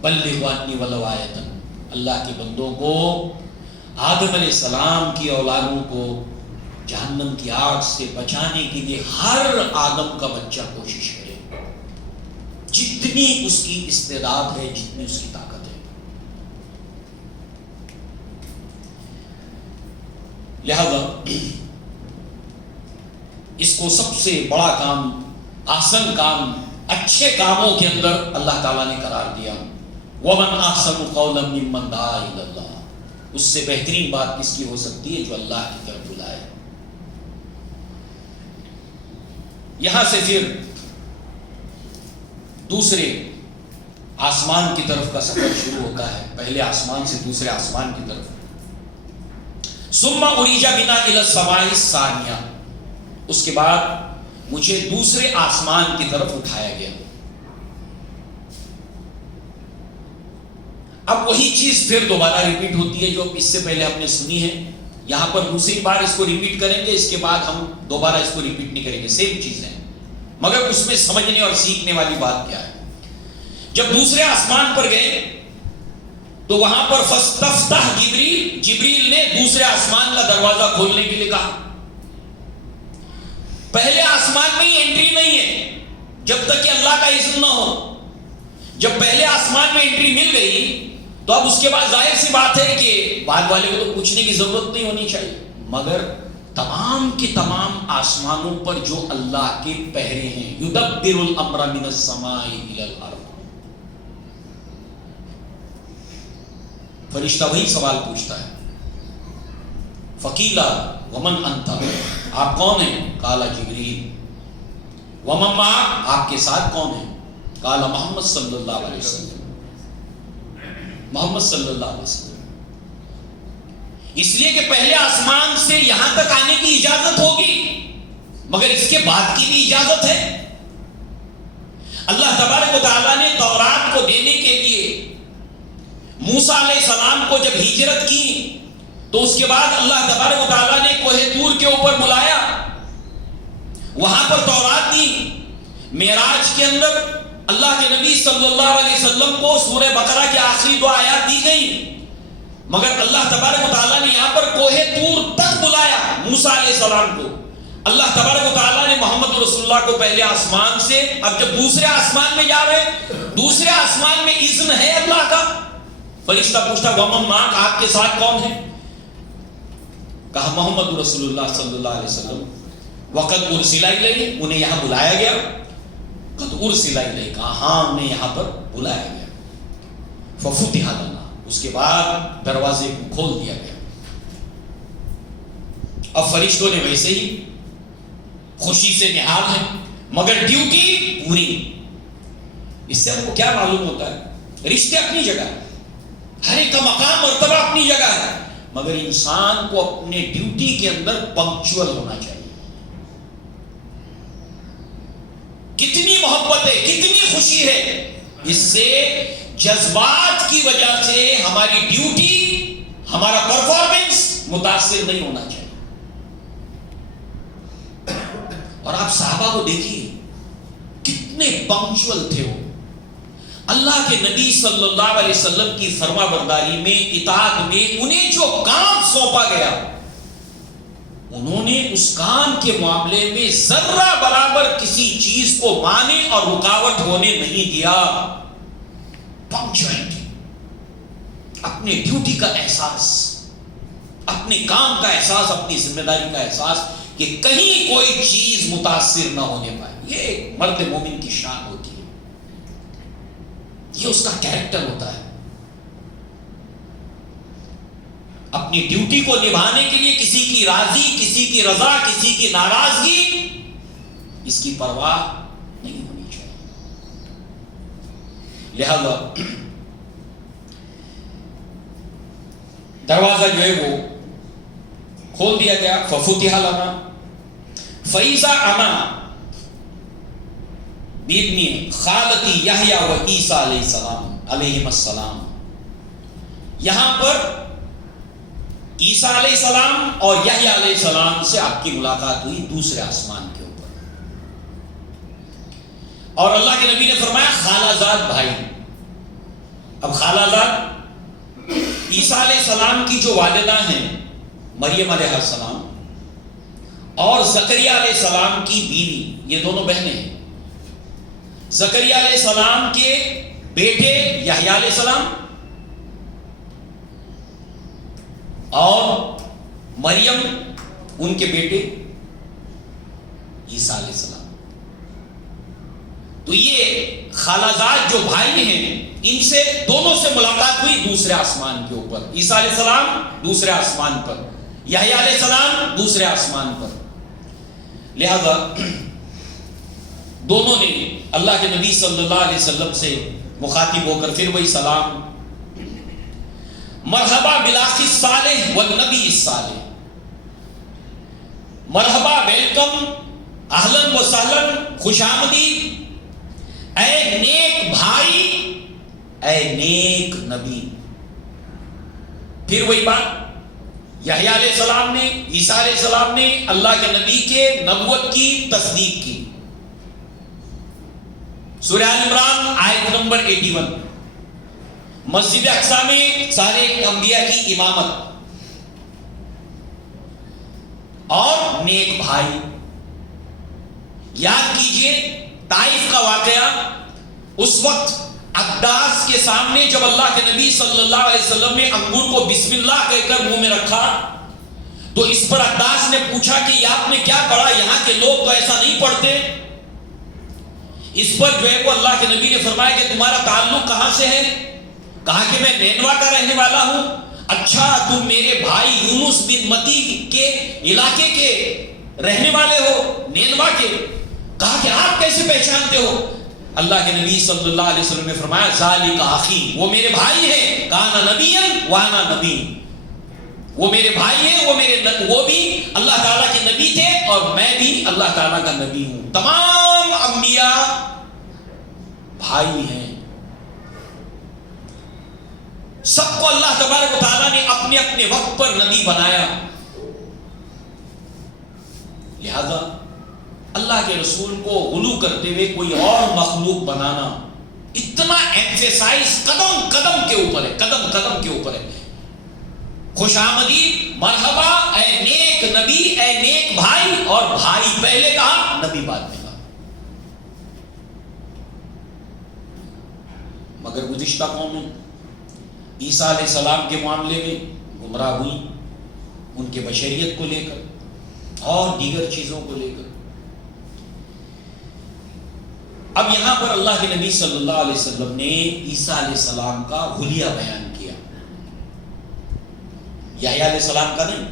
بلغوا عنی ولو آیۃ۔ اللہ کے بندوں کو، آدم علیہ السلام کی اولادوں کو جہنم کی آگ سے بچانے کے لیے ہر آدم کا بچہ کوشش کرے، جتنی اس کی استعداد ہے، جتنی اس کی طاقت ہے۔ لہذا اس کو سب سے بڑا کام، آسن کام، اچھے کاموں کے اندر اللہ تعالیٰ نے قرار دیا۔ وَمَنْ أَحْسَنُ قَوْلًا مِّمَّنْ دَعَا إِلَى اللَّهِ۔ اس سے بہترین بات کس کی ہو سکتی ہے؟ جو اللہ کی طرف بلائے۔ یہاں سے پھر دوسرے آسمان کی طرف کا سفر شروع ہوتا ہے، پہلے آسمان سے دوسرے آسمان کی طرف۔ ثُمَّ أُعِيدَ بِنَا إِلَى السَّمَاءِ الثَّانِيَةِ۔ اس کے بعد مجھے دوسرے آسمان کی طرف اٹھایا گیا۔ اب وہی چیز پھر دوبارہ ریپیٹ ہوتی ہے جو اس سے پہلے ہم نے سنی ہے، یہاں پر دوسری بار اس کو ریپیٹ کریں گے، اس کے بعد ہم دوبارہ اس کو ریپیٹ نہیں کریں گے، سیم چیزیں، مگر اس میں سمجھنے اور سیکھنے والی بات کیا ہے؟ جب دوسرے آسمان پر گئے تو وہاں پر فاستفتح جبریل، جبریل نے دوسرے آسمان کا دروازہ کھولنے کے لیے کہا۔ پہلے آسمان میں ہی انٹری نہیں ہے جب تک کہ اللہ کا اذن نہ ہو۔ جب پہلے آسمان میں انٹری مل گئی تو اب اس کے بعد ظاہر سی بات ہے کہ بعد والے کو تو پوچھنے کی ضرورت نہیں ہونی چاہیے، مگر تمام کے تمام آسمانوں پر جو اللہ کے پہرے ہیں، یدبر الامر من السماء الى الارض، فرشتہ وہی سوال پوچھتا ہے، فقیلا ومن انت، آپ کون ہیں؟ قال جبریل، ومن معک، آپ کے ساتھ کون ہیں؟ قال محمد صلی اللہ علیہ وسلم، محمد صلی اللہ علیہ وسلم۔ اس لیے کہ پہلے آسمان سے یہاں تک آنے کی اجازت ہوگی، مگر اس کے بعد کی بھی اجازت ہے۔ اللہ تبارک و تعالیٰ نے تورات کو دینے کے لیے موسیٰ علیہ السلام کو جب ہجرت کی تو اس کے بعد اللہ تبارک و تعالیٰ نے کوہ طور کے اوپر بلایا، وہاں پر تورات دی۔ معراج کے اندر اللہ کے نبی صلی اللہ علیہ وسلم کو سورہ بقرہ کی آخری 2 آیات دی گئی، مگر اللہ تبارک و تعالیٰ نے یہاں پر کوہ طور تک بلایا موسیٰ علیہ السلام کو۔ اللہ تبارک و تعالیٰ نے محمد رسول اللہ کو پہلے آسمان سے، اب جب دوسرے آسمان میں جا رہے، دوسرے آسمان میں اذن ہے اللہ کا. فرشتہ پوچھتا ومن معک، آپ کے ساتھ کون ہے؟ کہا محمد رسول اللہ صلی اللہ علیہ وسلم. وقد ارسل الیہ، انہیں یہاں بلایا گیا. قد ارسل الیہ، کہا ہاں انہیں یہاں پر بلایا گیا. ففتح لنا، اس کے بعد دروازے کو کھول دیا گیا. اب فرشتوں نے ویسے ہی خوشی سے نہال ہیں، مگر ڈیوٹی پوری. اس سے ہم کو کیا معلوم ہوتا ہے؟ رشتے اپنی جگہ ہے، ہر ایک کا مقام مرتبہ اپنی جگہ ہے، مگر انسان کو اپنے ڈیوٹی کے اندر پنکچوئل ہونا چاہیے. کتنی محبت ہے، کتنی خوشی ہے، اس سے جذبات کی وجہ سے ہماری ڈیوٹی، ہمارا پرفارمنس متاثر نہیں ہونا چاہیے. اور آپ صحابہ کو دیکھیے کتنے پنکچوئل تھے وہ. اللہ کے نبی صلی اللہ علیہ وسلم کی فرما برداری میں، اطاعت میں انہیں جو کام سونپا گیا، انہوں نے اس کام کے معاملے میں ذرہ برابر کسی چیز کو مانے اور رکاوٹ ہونے نہیں دیا. پنکچوئلٹی، اپنے ڈیوٹی کا احساس، اپنے کام کا احساس، اپنی ذمہ داری کا احساس کہ کہیں کوئی چیز متاثر نہ ہونے پائے. یہ ایک مرد مومن کی شان ہوتی ہے، یہ اس کا کیریکٹر ہوتا ہے. اپنی ڈیوٹی کو نبھانے کے لیے کسی کی راضی، کسی کی رضا، کسی کی ناراضگی، اس کی پرواہ نہیں ہونی چاہیے. لہذا دروازہ جو ہے وہ کھول دیا گیا. ففتح لنا فإذا أنا بابن خالتی یحییٰ و عیسیٰ علیہ السلام علیہم السلام. یہاں پر عیسیٰ علیہ السلام اور یحییٰ علیہ السلام سے آپ کی ملاقات ہوئی دوسرے آسمان کے اوپر. اور اللہ کے نبی نے فرمایا خالہ زاد بھائی. اب خالہ زاد عیسیٰ علیہ السلام کی جو والدہ ہیں مریم علیہ السلام اور زکریا علیہ السلام کی بیوی، یہ دونوں بہنیں ہیں. زکریا علیہ السلام کے بیٹے یحییٰ علیہ السلام اور مریم ان کے بیٹے عیسیٰ علیہ السلام. تو یہ خالازاد جو بھائی ہیں، ان سے دونوں سے ملاقات ہوئی دوسرے آسمان کے اوپر. عیسیٰ علیہ السلام دوسرے آسمان پر، یحییٰ علیہ السلام دوسرے آسمان پر. لہذا دونوں نے اللہ کے نبی صلی اللہ علیہ وسلم سے مخاطب ہو کر پھر وہی سلام، مرحبا بالاخ الصالح والنبی الصالح، مرحبا، ویلکم، اہلاً و سہلاً، خوش آمدید، اے نیک بھائی، اے نیک نبی. پھر وہی بات، یحییٰ علیہ السلام نے، عیسیٰ علیہ السلام نے اللہ کے نبی کے نبوت کی تصدیق کی. سورہ آل عمران آیت نمبر 81. مسجد اقصیٰ میں سارے انبیاء کی امامت. اور نیک بھائی، یاد کیجئے طائف کا واقعہ. اس وقت اقداس کے سامنے جب اللہ کے نبی صلی اللہ علیہ وسلم نے انگور کو بسم اللہ کہہ کر منہ میں رکھا، تو اس پر اقداس نے پوچھا کہ یہ آپ نے کیا پڑھا، یہاں کے لوگ تو ایسا نہیں پڑھتے. اس پر جو ہے وہ اللہ کے نبی نے فرمایا کہ تمہارا تعلق کہاں سے ہے؟ کہا کہ میں نینوا کا رہنے والا ہوں. اچھا، تم میرے بھائی یونس بن متی کے علاقے کے رہنے والے ہو، نینوا کے. کہا کہ آپ کیسے پہچانتے ہو؟ اللہ کے نبی صلی اللہ علیہ وسلم نے فرمایا ذالک اخی، وہ میرے بھائی ہیں، کانا نبیا وانا نبی، وہ میرے بھائی ہیں، وہ بھی اللہ تعالیٰ کے نبی تھے اور میں بھی اللہ تعالیٰ کا نبی ہوں. تمام انبیاء بھائی ہیں. سب کو اللہ تبارک و تعالیٰ نے اپنے اپنے وقت پر نبی بنایا. لہذا اللہ کے رسول کو غلو کرتے ہوئے کوئی اور مخلوق بنانا اتنا ایکسرسائز قدم قدم کے اوپر ہے، قدم قدم کے اوپر ہے. خوش آمدید، مرحبا اے نیک نبی، اے نیک بھائی، اور بھائی پہلے کہا، نبی بعد میں کہا۔ مگر گزشتہ قومیں عیسیٰ علیہ السلام کے معاملے میں گمراہ ہوئی، ان کے بشریت کو لے کر اور دیگر چیزوں کو لے کر۔ اب یہاں پر اللہ کے نبی صلی اللہ علیہ وسلم نے عیسیٰ علیہ السلام کا حلیہ بیان کیا، یحییٰ علیہ السلام کا نہیں،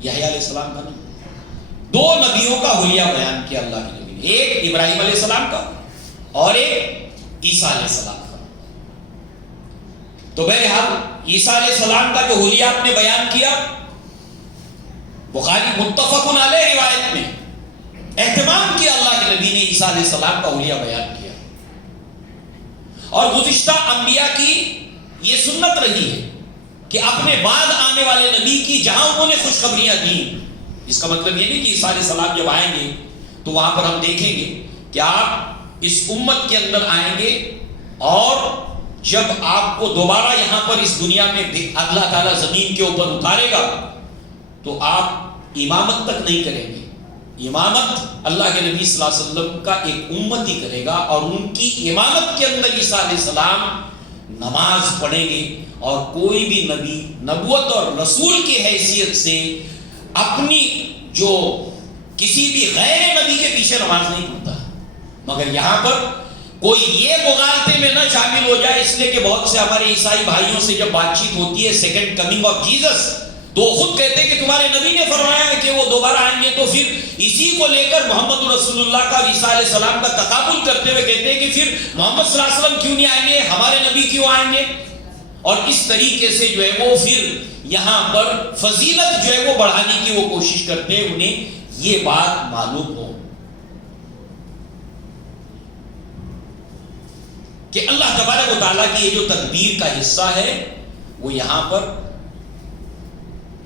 یحییٰ علیہ السلام کا نہیں، دو نبیوں کا حلیہ بیان کیا اللہ کے نبی نے، ایک ابراہیم علیہ السلام کا اور ایک عیسیٰ علیہ السلام کا۔ تو بہرحال عیسیٰ علیہ السلام کا جو حلیہ آپ نے بیان کیا، بخاری متفق علیہ روایت میں اہتمام کیا اللہ کے نبی نے عیسیٰ علیہ السلام کا حلیہ بیان کیا، اور گزشتہ انبیاء کی یہ سنت رہی ہے کہ اپنے بعد آنے والے نبی کی جہاں انہوں نے خوشخبریاں دیں، اس کا مطلب یہ نہیں کہ عیسیٰ علیہ السلام جب آئیں گے تو وہاں پر ہم دیکھیں گے کہ آپ اس امت کے اندر آئیں گے، اور جب آپ کو دوبارہ یہاں پر اس دنیا میں اللہ تعالیٰ زمین کے اوپر اتارے گا تو آپ امامت تک نہیں کریں گے، امامت اللہ کے نبی صلی اللہ علیہ وسلم کا ایک امت ہی کرے گا، اور ان کی امامت کے اندر عیسیٰ علیہ السلام نماز پڑھیں گے، اور کوئی بھی نبی نبوت اور رسول کی حیثیت سے اپنی جو کسی بھی غیر نبی کے پیچھے نماز نہیں پڑھتا۔ مگر یہاں پر کوئی یہ مغالطے میں نہ شامل ہو جائے، اس لیے کہ بہت سے ہمارے عیسائی بھائیوں سے جب بات چیت ہوتی ہے سیکنڈ کمنگ آف جیزس، تو خود کہتے ہیں کہ تمہارے نبی نے فرمایا ہے کہ وہ دوبارہ آئیں گے، تو پھر اسی کو لے کر محمد رسول اللہ کا اور عیسیٰ علیہ السلام کا تقابل کرتے ہوئے کہتے ہیں کہ پھر محمد صلی اللہ علیہ وسلم کیوں نہیں آئیں گے، ہمارے نبی کیوں آئیں گے، اور اس طریقے سے جو ہے وہ پھر یہاں پر فضیلت جو ہے وہ بڑھانے کی وہ کوشش کرتے ہیں، انہیں یہ بات معلوم ہو کہ اللہ تبارک و تعالیٰ کی یہ جو تدبیر کا حصہ ہے وہ یہاں پر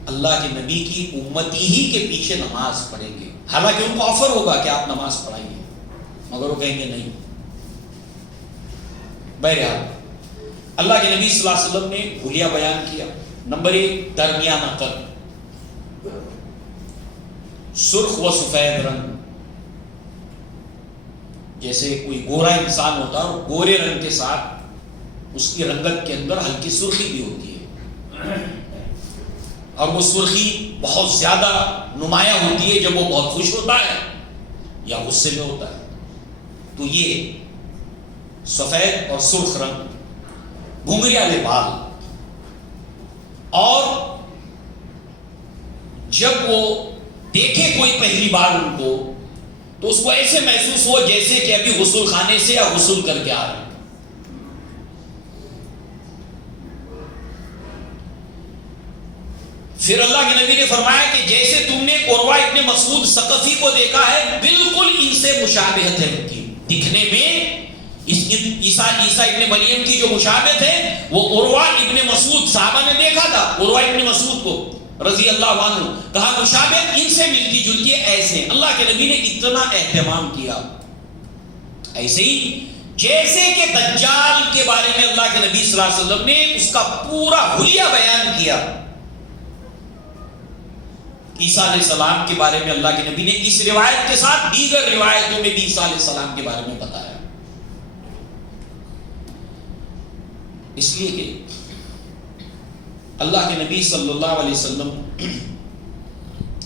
اللہ کے نبی کی امتی ہی کے پیچھے نماز پڑھیں گے، حالانکہ ان کو آفر ہوگا کہ آپ نماز پڑھائیں گے، مگر وہ کہیں گے نہیں۔ بہرحال اللہ کے نبی صلی اللہ علیہ وسلم نے حلیہ بیان کیا۔ نمبر ایک، درمیانہ قد، سرخ و سفید رنگ، جیسے کوئی گورا انسان ہوتا ہے اور گورے رنگ کے ساتھ اس کی رنگت کے اندر ہلکی سرخی بھی ہوتی ہے، اور وہ سرخی بہت زیادہ نمایاں ہوتی ہے جب وہ بہت خوش ہوتا ہے یا غصے میں ہوتا ہے۔ تو یہ سفید اور سرخ رنگ، گھنگری والے بال، اور جب وہ دیکھے کوئی پہلی بار ان کو تو اس کو ایسے محسوس ہو جیسے کہ ابھی غسل خانے سے یا غسل کر کے آ رہے ہیں۔ پھر اللہ کے نبی نے فرمایا کہ جیسے تم نے عروہ ابن مسعود ثقفی کو دیکھا ہے، بالکل ان سے مشابہت ہے ان کی دکھنے میں، عیسیٰ ابن مریم کی جو مشابہت ہے وہ عروہ ابن مسعود، صحابہ نے دیکھا تھا عروہ ابن مسعود کو رضی اللہ عنہ، کہا مشابہت ان سے ملتی جلتی ہے ایسے۔ اللہ کے نبی نے اتنا اہتمام کیا، ایسے ہی جیسے کہ دجال کے بارے میں اللہ کے نبی صلی اللہ علیہ وسلم نے اس کا پورا حلیہ بیان کیا، عیسیٰ علیہ السلام کے بارے میں اللہ کے نبی نے اس روایت کے ساتھ دیگر روایتوں میں بھی عیسیٰ علیہ السلام کے بارے میں بتایا، اس لیے کہ اللہ کے نبی صلی اللہ علیہ وسلم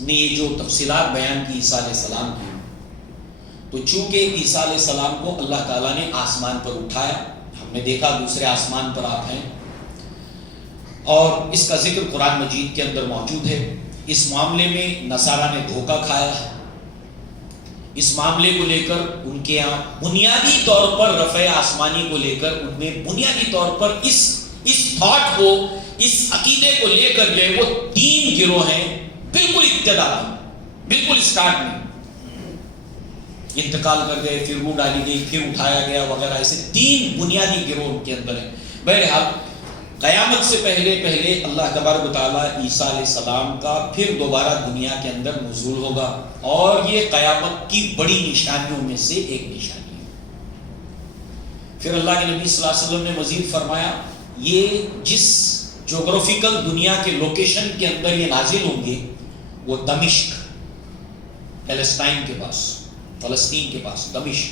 نے یہ جو تفصیلات بیان کی عیسیٰ علیہ السلام کی، تو چونکہ عیسیٰ علیہ السلام کو اللہ تعالیٰ نے آسمان پر اٹھایا، ہم نے دیکھا دوسرے آسمان پر آپ ہیں، اور اس کا ذکر قرآن مجید کے اندر موجود ہے۔ اس معاملے میں نصارہ نے دھوکہ کھایا ہے، اس معاملے کو لے کر ان کے یہاں بنیادی طور پر رفع آسمانی کو لے کر ان میں بنیادی طور پر اس تھاٹ کو، اس عقیدے کو لے کر جو ہے وہ 3 گروہ ہیں، بالکل ابتدا میں، بالکل اسٹارٹ میں انتقال کر گئے، پھر روح ڈالی گئی، پھر اٹھایا گیا وغیرہ، ایسے 3 بنیادی گروہ ان کے اندر ہیں۔ بہرحال قیامت سے پہلے اللہ تبارک و تعالیٰ عیسیٰ علیہ السلام کا پھر دوبارہ دنیا کے اندر نزول ہوگا، اور یہ قیامت کی بڑی نشانیوں میں سے ایک نشانی ہے۔ پھر اللہ کے نبی صلی اللہ علیہ وسلم نے مزید فرمایا، یہ جغرافیکل دنیا کے لوکیشن کے اندر یہ نازل ہوں گے وہ دمشق، فلسطین کے پاس دمشق،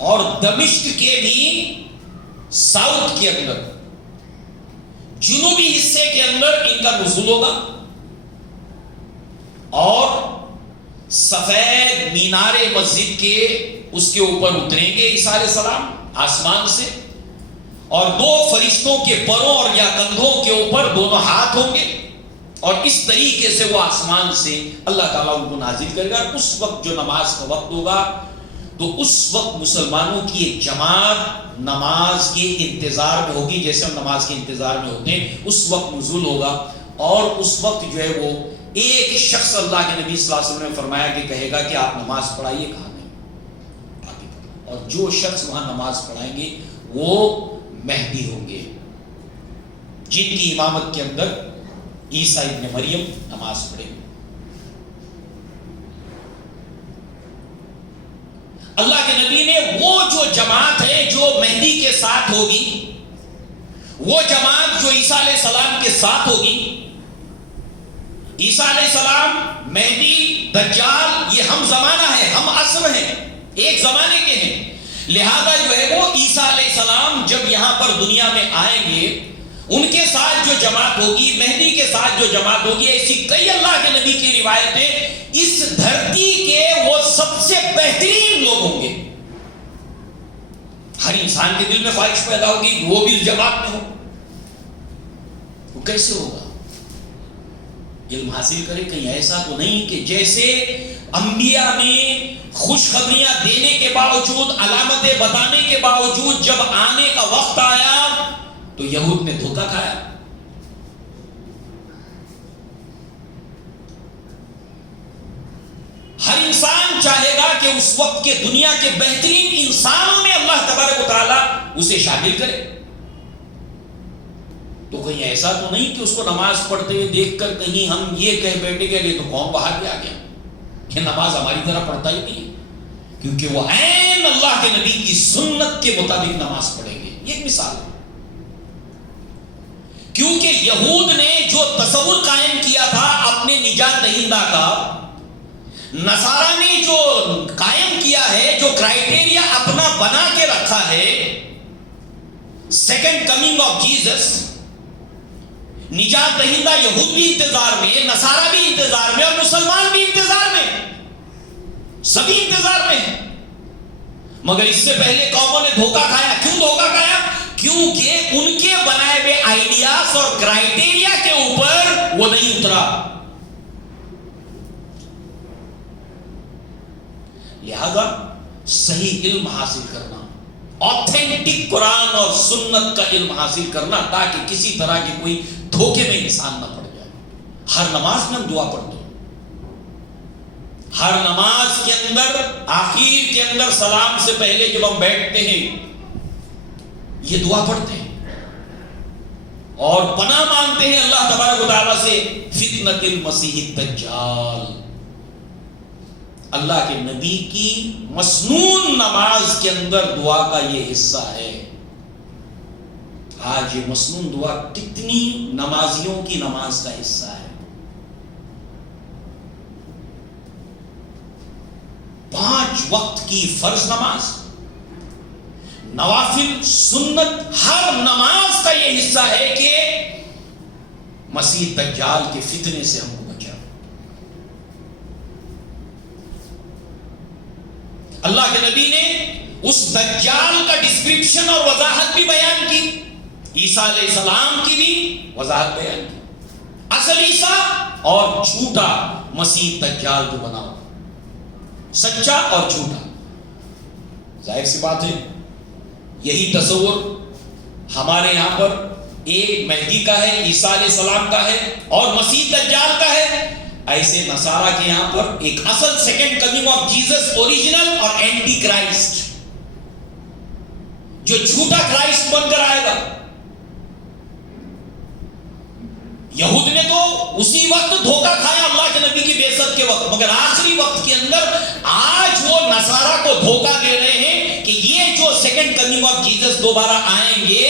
اور دمشق کے بھی ساؤتھ کے اندر، جنوبی حصے کے اندر ان کا نزول ہوگا، اور سفید مینار مسجد کے اس کے اوپر اتریں گے عیسیٰ علیہ السلام آسمان سے، اور دو فرشتوں کے پروں اور یا کندھوں کے اوپر دونوں ہاتھ ہوں گے، اور اس طریقے سے وہ آسمان سے اللہ تعالیٰ ان کو نازل کرے گا۔ اس وقت جو نماز کا وقت ہوگا تو اس وقت مسلمانوں کی ایک جماعت نماز کے انتظار میں ہوگی، جیسے ہم نماز کے انتظار میں ہوتے ہیں، اس وقت نزول ہوگا، اور اس وقت جو ہے وہ ایک شخص اللہ کے نبی صلی اللہ علیہ وسلم نے فرمایا کہ کہے گا کہ آپ نماز پڑھائیے کہاں میں، اور جو شخص وہاں نماز پڑھائیں گے وہ مہدی ہوں گے، جن کی امامت کے اندر عیسیٰ ابن مریم نماز پڑھیں گے۔ اللہ کے نبی نے وہ جو جماعت ہے جو مہدی کے ساتھ ہوگی، وہ جماعت جو عیسیٰ علیہ السلام کے ساتھ ہوگی، عیسیٰ علیہ السلام، مہدی، دجال، یہ ہم زمانہ ہے، ہم عصر ہیں، ایک زمانے کے ہیں، لہذا جو ہے وہ عیسیٰ علیہ السلام جب یہاں پر دنیا میں آئیں گے، ان کے ساتھ جو جماعت ہوگی، مہدی کے ساتھ جو جماعت ہوگی، ایسی کئی اللہ کے نبی کی روایتیں، اس دھرتی کے وہ سب سے بہترین لوگ ہوں گے۔ ہر انسان کے دل میں خواہش پیدا ہوگی وہ بھی اس جماعت میں ہو، وہ کیسے ہوگا؟ علم حاصل کرے، کہیں ایسا تو نہیں کہ جیسے انبیاء نے خوشخبریاں دینے کے باوجود، علامتیں بتانے کے باوجود جب آنے کا وقت آیا تو یہود نے دھوکہ کھایا۔ ہر انسان چاہے گا کہ اس وقت کے دنیا کے بہترین انسانوں میں اللہ تبارک و تعالیٰ اسے شامل کرے، تو کہیں ایسا تو نہیں کہ اس کو نماز پڑھتے ہوئے دیکھ کر کہیں ہم یہ کہہ بیٹھے کہ یہ تو قوم باہر کے آ گیا، یہ نماز ہماری طرح پڑھتا ہی نہیں، کیونکہ وہ عین اللہ کے نبی کی سنت کے مطابق نماز پڑھیں گے۔ یہ ایک مثال ہے، کیونکہ یہود نے جو تصور قائم کیا تھا اپنے نجات دہندہ کا، نصارہ نے جو قائم کیا ہے، جو کرائیٹیریا اپنا بنا کے رکھا ہے، سیکنڈ کمنگ آف جیزس، نجات دہندہ یہود بھی انتظار میں، نصارہ بھی انتظار میں، اور مسلمان بھی انتظار میں، سبھی انتظار میں ہیں، مگر اس سے پہلے قوموں نے دھوکہ کھایا۔ کیوں دھوکہ کھایا؟ کیونکہ ان کے بنائے ہوئے آئیڈیاز اور کرائیٹیریا کے اوپر وہ نہیں اترا، لہذا صحیح علم حاصل کرنا، آتھینٹک قرآن اور سنت کا علم حاصل کرنا، تاکہ کسی طرح کے کوئی دھوکے میں انسان نہ پڑ جائے۔ ہر نماز میں ہم دعا پڑھتے ہیں، ہر نماز کے اندر آخر کے اندر سلام سے پہلے جب ہم بیٹھتے ہیں یہ دعا پڑھتے ہیں اور پناہ مانگتے ہیں اللہ تبارک و تعالیٰ سے فتنۃ المسیح الدجال۔ اللہ کے نبی کی مسنون نماز کے اندر دعا کا یہ حصہ ہے۔ آج یہ مسنون دعا کتنی نمازیوں کی نماز کا حصہ ہے؟ 5 وقت کی فرض نماز، نوافل، سنت، ہر نماز کا یہ حصہ ہے کہ مسیح دجال کے فتنے سے ہم کو بچا۔ اللہ کے نبی نے اس دجال کا ڈسکرپشن اور وضاحت بھی بیان کی، عیسیٰ علیہ السلام کی بھی وضاحت بیان کی، اصل عیسیٰ اور جھوٹا مسیح دجال جو بنا ہوا، سچا اور جھوٹا۔ ظاہر سی بات ہے یہی تصور ہمارے یہاں پر ایک مہدی کا ہے، عیسیٰ علیہ السلام کا ہے اور مسیح دجال کا ہے، ایسے نصارہ کے یہاں پر ایک اصل second coming of Jesus, original اور اینٹی کرائسٹ، جو جھوٹا کرائسٹ بن کر آئے گا۔ یہود نے تو اسی وقت دھوکہ کھایا اللہ کے نبی کی بعثت کے وقت، مگر آخری وقت کے اندر آج وہ نصارہ کو دھوکہ دے رہے ہیں کہ یہ جو سیکنڈ کمنگ آف جیزس دوبارہ آئیں گے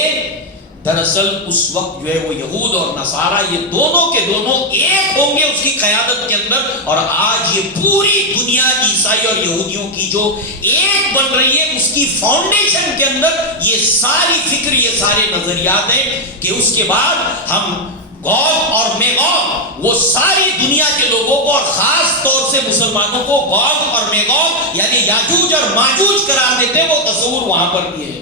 دراصل اس وقت جو ہے وہ یہود اور نصارہ یہ دونوں کے دونوں ایک ہوں گے اس کی قیادت کے اندر، اور آج یہ پوری دنیا عیسائی اور یہودیوں کی جو ایک بن رہی ہے اس کی فاؤنڈیشن کے اندر یہ ساری فکر، یہ سارے نظریات ہیں کہ اس کے بعد ہم گوگ اور میگوگ، وہ ساری دنیا کے لوگوں کو اور خاص طور سے مسلمانوں کو گوگ اور میگوگ یعنی یاجوج اور ماجوج قرار دیتے ہیں، وہ تصور وہاں پر بھی ہے۔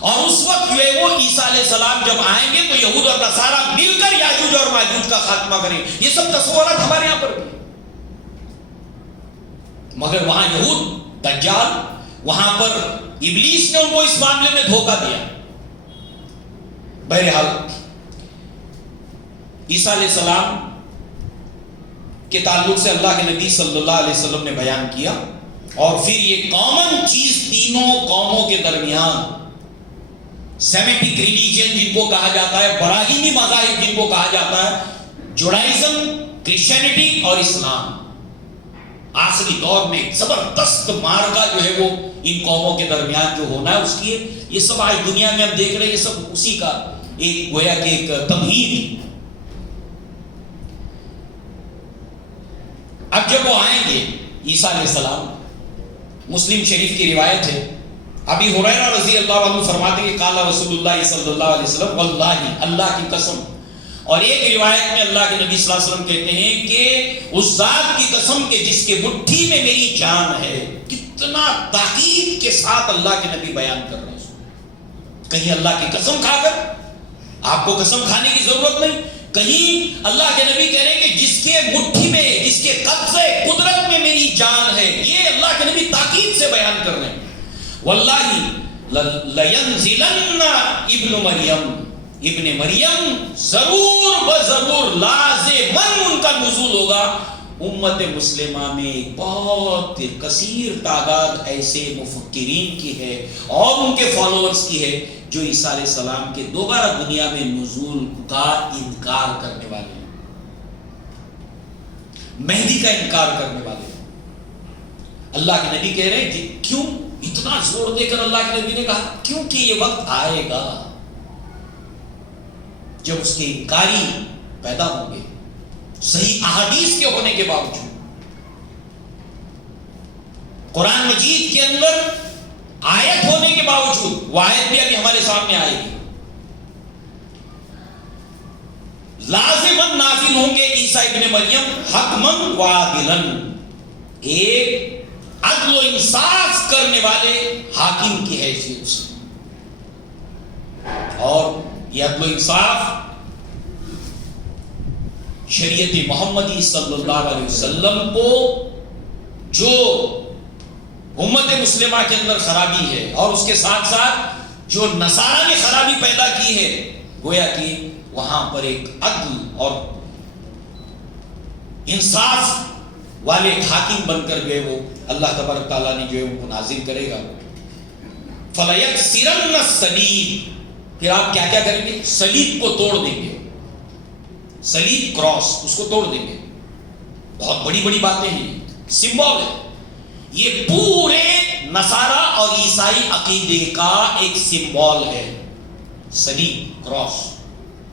اور اس وقت جو ہے وہ عیسیٰ علیہ السلام جب آئیں گے تو یہود اور نصارہ مل کر یاجوج اور ماجوج کا خاتمہ کریں۔ یہ سب تصورات ہمارے یہاں پر بھی، مگر وہاں یہود دجال، وہاں پر ابلیس نے ان کو اس معاملے میں دھوکہ دیا۔ بہرحال عیسیٰ علیہ السلام کے تعلق سے اللہ کے نبی صلی اللہ علیہ وسلم نے بیان کیا، اور پھر یہ کامن چیز تینوں قوموں کے درمیان سیمیٹک ریلیجن جن کو کہا جاتا ہے، براہیمی مذاہب جن کو کہا جاتا ہے، جوڈائزم، کرسچینٹی اور اسلام، آخری دور میں ایک زبردست معرکہ جو ہے وہ ان قوموں کے درمیان جو ہونا ہے اس کی، یہ سب آج دنیا میں ہم دیکھ رہے ہیں، یہ سب اسی کا ایک گویا کہ ایک تمہید۔ اب جب وہ آئیں گے عیسیٰ علیہ السلام، مسلم شریف کی روایت ہے، ابی ہریرہ رضی اللہ عنہ فرماتے ہیں کہ قال رسول اللہ صلی اللہ علیہ وسلم واللہ، اللہ کی قسم، اور ایک روایت میں اللہ کے نبی صلی اللہ علیہ وسلم کہتے ہیں کہ اس ذات کی قسم کہ جس کے مٹھی میں میری جان ہے۔ کتنا تاکید کے ساتھ اللہ کے نبی بیان کر رہے ہیں، کہیں اللہ کی قسم کھا کر، آپ کو قسم کھانے کی ضرورت نہیں، کہیں اللہ کے نبی کہہ رہے ہیں کہ جس کے مٹھی میں، جس کے قبضے قدرت میں میری جان ہے، یہ اللہ کے نبی تاکید سے بیان کر رہے ہیں۔ واللہ لینزلن ابن مریم، ابن مریم ضرور بضرور لازماً ان کا نزول ہوگا۔ امت مسلمہ میں ایک بہت کثیر تعداد ایسے مفکرین کی ہے اور ان کے فالوورز کی ہے جو عیسیٰ علیہ السلام کے دوبارہ دنیا میں نزول کا انکار کرنے والے ہیں، مہدی کا انکار کرنے والے ہیں۔ اللہ کے نبی کہہ رہے ہیں کہ کیوں اتنا زور دے کر اللہ کے نبی نے کہا؟ کیونکہ یہ وقت آئے گا جب اس کے انکاری پیدا ہوں گے، صحیح احادیث کے ہونے کے باوجود، قرآن مجید کے اندر آیت ہونے کے باوجود، وہ آیت بھی ابھی ہمارے سامنے آئے گی، لازماً نازل ہوں گے عیسیٰ ابن مریم حکماً و عادلاً، ایک عدل و انصاف کرنے والے حاکم کی حیثیت سے، اور یہ عدل و انصاف شریعت محمدی صلی اللہ علیہ وسلم کو جو امت مسلمہ کے اندر خرابی ہے اور اس کے ساتھ ساتھ جو نصارہ نے خرابی پیدا کی ہے، گویا کہ وہاں پر ایک عدل اور انصاف والے حاکم بن کر جو ہے وہ اللہ تبارک تعالیٰ نے جو ہے وہ نازل کرے گا۔ فَلَيَكْسِرَنَّ الصَّلِيبَ، پھر آپ کیا کیا کریں گے؟ صلیب کو توڑ دیں گے، صلیب کراس اس کو توڑ دیں گے۔ بہت بڑی بڑی باتیں ہیں، سمبول ہے، یہ پورے نصارہ اور عیسائی عقیدے کا ایک سمبول ہے، صلیب کراس،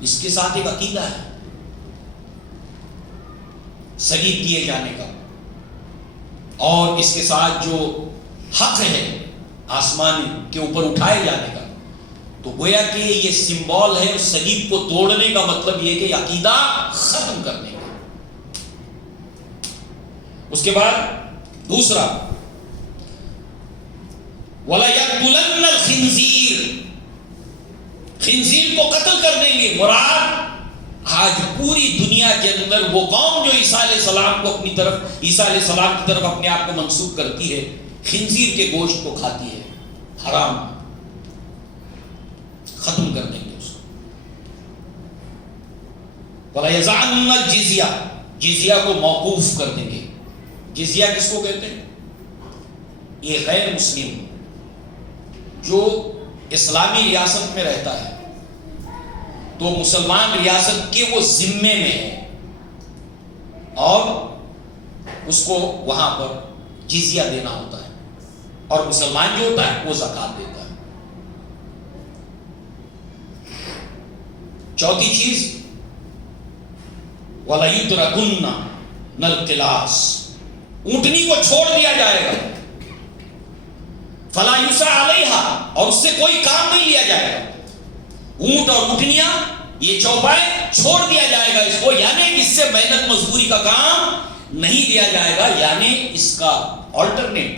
اس کے ساتھ ایک عقیدہ ہے صلیب کیے جانے کا، اور اس کے ساتھ جو حق ہے آسمان کے اوپر اٹھائے جانے کا۔ تو گویا کہ یہ سمبول ہے صلیب کو توڑنے کا، مطلب یہ کہ عقیدہ ختم کرنے کا۔ اس کے بعد دوسرا، وَلَيَقْتُلَنَّ الْخِنْزِيرَ، خنزیر کو قتل کر دیں گے۔ مراد آج پوری دنیا کے اندر وہ قوم جو عیسیٰ علیہ السلام کو اپنی طرف، عیسیٰ علیہ السلام کی طرف اپنے آپ کو منسوب کرتی ہے، خنزیر کے گوشت کو کھاتی ہے، حرام، ختم کر دیں گے اس کو۔ وَلَيَزْعَنَّ الْجِزْيَةَ، جزیہ کو موقوف کر دیں گے۔ جزیہ کس کو کہتے ہیں؟ یہ غیر مسلم جو اسلامی ریاست میں رہتا ہے تو مسلمان ریاست کے وہ ذمے میں ہے اور اس کو وہاں پر جزیہ دینا ہوتا ہے، اور مسلمان جو ہوتا ہے وہ زکات دیتا ہے۔ چوتھی چیز وَلَيُتْرَكُنَّ الْقِلَاسَ، اونٹنی کو چھوڑ دیا جائے گا، فَلَا يُسْعَ عَلَيْهَا، اور اس سے کوئی کام نہیں لیا جائے گا. اونٹ اور اونٹنیاں یہ چوپائے چھوڑ دیا جائے گا اس کو، یعنی اس سے محنت مزدوری کا کام نہیں دیا جائے گا. یعنی اس کا آلٹرنیٹ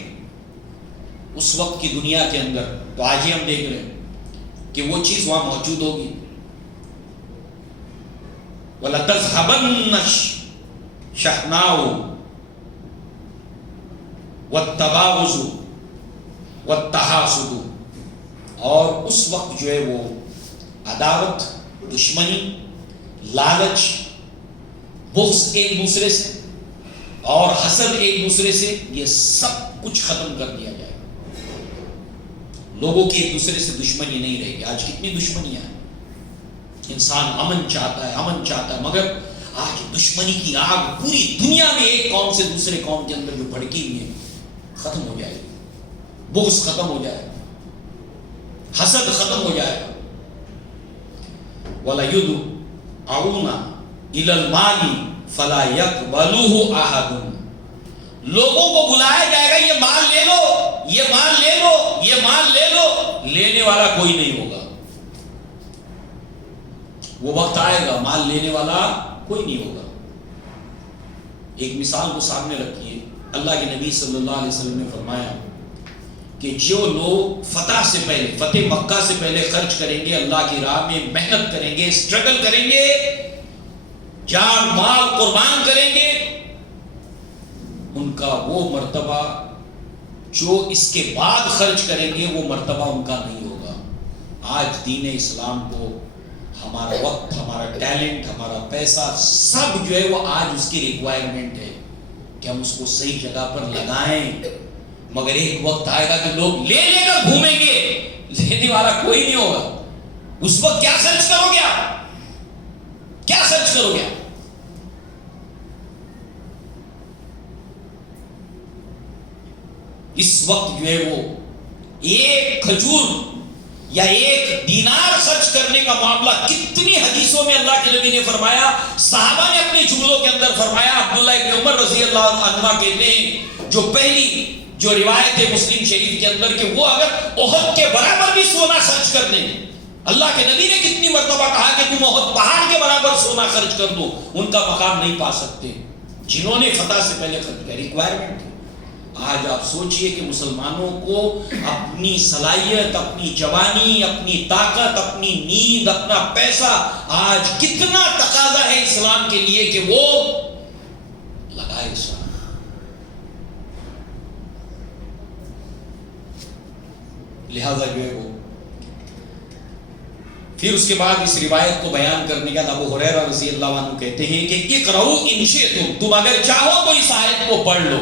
اس وقت کی دنیا کے اندر تو آج ہی ہم دیکھ رہے ہیں کہ وہ چیز وہاں موجود ہوگی. وَلَتَذْهَبَنَّ الشَّحْنَاءُ وَالتَّبَاغُضُ وَالتَّحَاسُدُ، اور اس وقت جو ہے وہ عداوت، دشمنی، لالچ، بغض ایک دوسرے سے اور حسد ایک دوسرے سے، یہ سب کچھ ختم کر دیا جائے گا. لوگوں کی ایک دوسرے سے دشمنی نہیں رہے گی. آج کتنی دشمنیاں ہیں، انسان امن چاہتا ہے، مگر آج دشمنی کی آگ پوری دنیا میں ایک قوم سے دوسرے قوم کے اندر جو بھڑکی ہوئی ہے ختم ہو جائے گی. بغض ختم ہو جائے گا، حسد ختم ہو جائے گا. وَلَيُدْعَوْنَ إِلَى الْمَالِ فَلَا يَقْبَلُهُ أَحَدٌ، لوگوں کو بلایا جائے گا یہ مال لے لو، یہ مال لے لو، یہ مال لے لو، لینے والا کوئی نہیں ہوگا. وہ وقت آئے گا مال لینے والا کوئی نہیں ہوگا. ایک مثال کو سامنے رکھیے. اللہ کے نبی صلی اللہ علیہ وسلم نے فرمایا کہ جو لوگ فتح مکہ سے پہلے خرچ کریں گے، اللہ کی راہ میں محنت کریں گے، اسٹرگل کریں گے، جان مال قربان کریں گے، ان کا وہ مرتبہ جو اس کے بعد خرچ کریں گے وہ مرتبہ ان کا نہیں ہوگا. آج دین اسلام کو ہمارا وقت، ہمارا ٹیلنٹ، ہمارا پیسہ سب جو ہے وہ آج اس کی ریکوائرمنٹ ہے کہ ہم اس کو صحیح جگہ پر لگائیں. مگر ایک وقت آئے گا کہ لوگ لے لے کر گھومیں گے، لینے والا کوئی نہیں ہوگا. اس وقت کیا خرچ کرو گے آپ؟ کیا خرچ کرو گے آپ؟ اس وقت جو ہے وہ ایک کھجور یا ایک دینار خرچ کرنے کا معاملہ کتنی حدیثوں میں اللہ کے نبی نے فرمایا. صحابہ نے اپنے جملوں کے اندر فرمایا. عبداللہ ابن عمر رضی اللہ عنہ کہتے ہیں، جو پہلی جو روایت ہے مسلم شریف کے اندر، کہ وہ اگر احد کے برابر بھی سونا خرچ کر دیں، اللہ کے نبی نے کتنی مرتبہ کہا کہ تم احد پہاڑ کے برابر سونا خرچ کر دو، ان کا مقام نہیں پا سکتے جنہوں نے فتح سے پہلے خرچ کیا. ریکوائرمنٹ. آج آپ سوچئے کہ مسلمانوں کو اپنی صلاحیت، اپنی جوانی، اپنی طاقت، اپنی نیند، اپنا پیسہ آج کتنا تقاضا ہے اسلام کے لیے کہ وہ لگائے اسلام. لہذا جو ہے وہ پھر اس کے بعد اس روایت کو بیان کرنے کا ابو ہریرہ رضی اللہ عنہ کہتے ہیں کہ اقرؤ ان شئتم، تم اگر چاہو تو اس آیت کو پڑھ لو.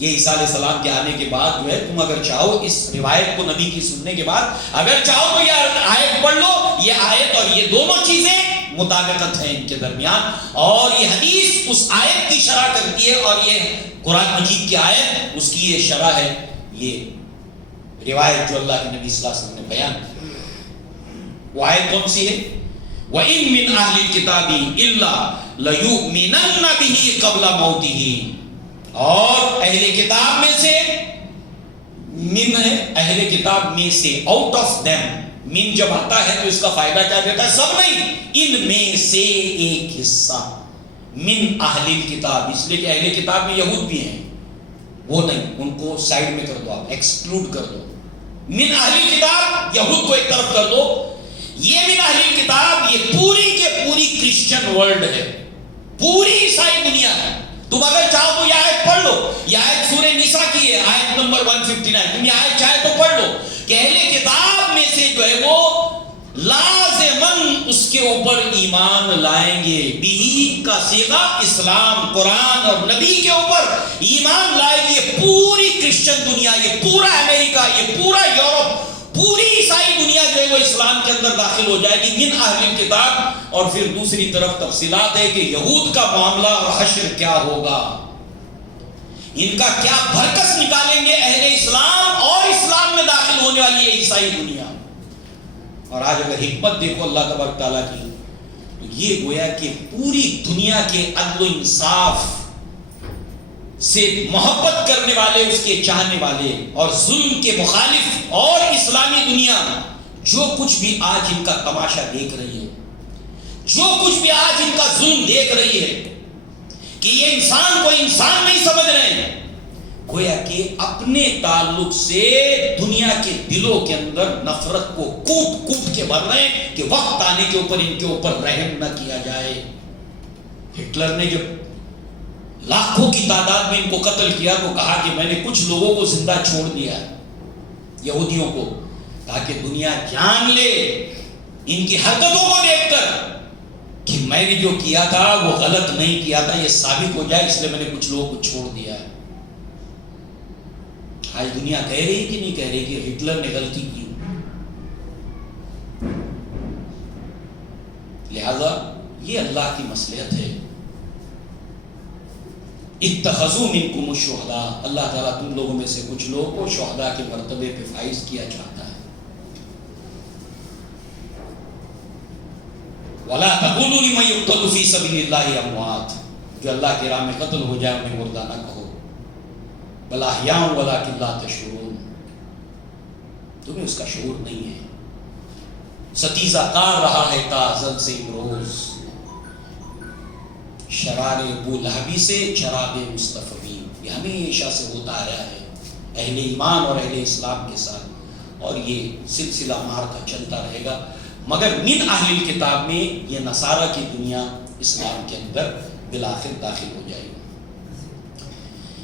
یہ عیسیٰ علیہ السلام کے آنے کے بعد جو ہے تم اگر چاہو اس روایت کو نبی کی سننے کے بعد اگر چاہو تو یہ آیت پڑھ لو. یہ آیت اور یہ دونوں چیزیں مطابقت ہیں ان کے درمیان، اور یہ حدیث اس آیت کی شرح کرتی ہے اور یہ قرآن مجید کی آیت اس کی یہ شرح ہے. یہ روایت جو اللہ کے نبی صلی اللہ علیہ وسلم نے بیان کی، وہ آیت کون سی ہے؟ وَإِن مِّنْ أَهْلِ الْكِتَابِ إِلَّا لَيُؤْمِنَنَّ بِهِ قَبْلَ مَوْتِهِ، اور اہل کتاب میں سے، من ہے اہل کتاب میں سے، آؤٹ آف دیم. من جب آتا ہے تو اس کا فائدہ کیا دیتا ہے؟ سب نہیں، ان میں سے ایک حصہ. من اہل الکتاب، اس لیے کہ اہل کتاب میں یہود بھی ہیں، وہ نہیں، ان کو سائڈ میں کر دو، آپ ایکسکلوڈ کر دو. من اہل الکتاب، یہود کو ایک طرف کر دو. یہ من اہل الکتاب یہ پوری کے پوری کرسچن ورلڈ ہے، پوری عیسائی دنیا ہے. تم اگر چاہو تو یہ آیت پڑھ لو. یہ آیت سورہ نساء کی ہے، آیت نمبر 159. تم یہ آیت چاہے تو پڑھ لو کہ اہل کتاب میں سے جو ہے وہ لازماً اس کے اوپر ایمان لائیں گے. بھی کا صیغہ اسلام، قرآن اور نبی کے اوپر ایمان لائیں گے. پوری کرسچن دنیا، یہ پورا امریکہ، یہ پورا یورپ، پوری عیسائی دنیا جو ہے وہ اسلام کے اندر داخل ہو جائے گی من اہل کتاب. اور پھر دوسری طرف تفصیلات ہے کہ یہود کا معاملہ اور حشر کیا ہوگا، ان کا کیا بھرکس نکالیں گے اہل اسلام اور اسلام میں داخل ہونے والی ہے عیسائی دنیا. اور آج اگر حکمت دیکھو اللہ تبارک تعالیٰ کی، تو یہ گویا کہ پوری دنیا کے عدل و انصاف سے محبت کرنے والے، اس کے چاہنے والے اور ظلم کے مخالف اور اسلامی دنیا جو کچھ بھی آج ان کا تماشا دیکھ رہی ہے، جو کچھ بھی آج ان کا ظلم دیکھ رہی ہے کہ یہ انسان کو انسان نہیں سمجھ رہے ہیں، گویا کہ اپنے تعلق سے دنیا کے دلوں کے اندر نفرت کو کوٹ کوٹ کے بھر رہے ہیں کہ وقت آنے کے اوپر ان کے اوپر رحم نہ کیا جائے۔ ہٹلر نے جب لاکھوں کی تعداد میں ان کو قتل کیا تو کہا کہ میں نے کچھ لوگوں کو زندہ چھوڑ دیا، یہودیوں کو، تاکہ دنیا جان لے ان کی حرکتوں کو دیکھ کر کہ میں نے جو کیا تھا وہ غلط نہیں کیا تھا، یہ ثابت ہو جائے، اس لیے میں نے کچھ لوگوں کو چھوڑ دیا ہے۔ آج دنیا کہہ رہی کہ نہیں کہہ رہی کہ ہٹلر نے غلطی کی؟ لہذا یہ اللہ کی مصلحت ہے۔ اتخذوا منکم الشہداء، اللہ تعالیٰ تم لوگوں میں سے کچھ لوگوں کو شہداء کے مرتبے پہ فائز کیا چاہتا ہے۔ وَلَا تَقُولُوا لِمَن يُقْتَلُ فِي سَبِيلِ اللَّهِ أَمْوَاتٌ، جو اللہ کی راہ میں قتل ہو جائے انہیں مردہ نہ کہو، بَلْ أَحْيَاءٌ وَلَٰكِن لَا تَشْعُرُونَ، تمہیں اس کا شعور نہیں ہے۔ ستیزہ کار رہا ہے تا ازل سے امروز، شرار ابو لہبی سے چراغ مصطفی، یہ ہمیشہ سے ہوتا آیا ہے اہل ایمان اور اہل اسلام کے ساتھ، اور یہ سلسلہ مار کا چلتا رہے گا، مگر من اہل کتاب میں یہ نصارہ کی دنیا اسلام کے اندر بالآخر داخل ہو جائے گی۔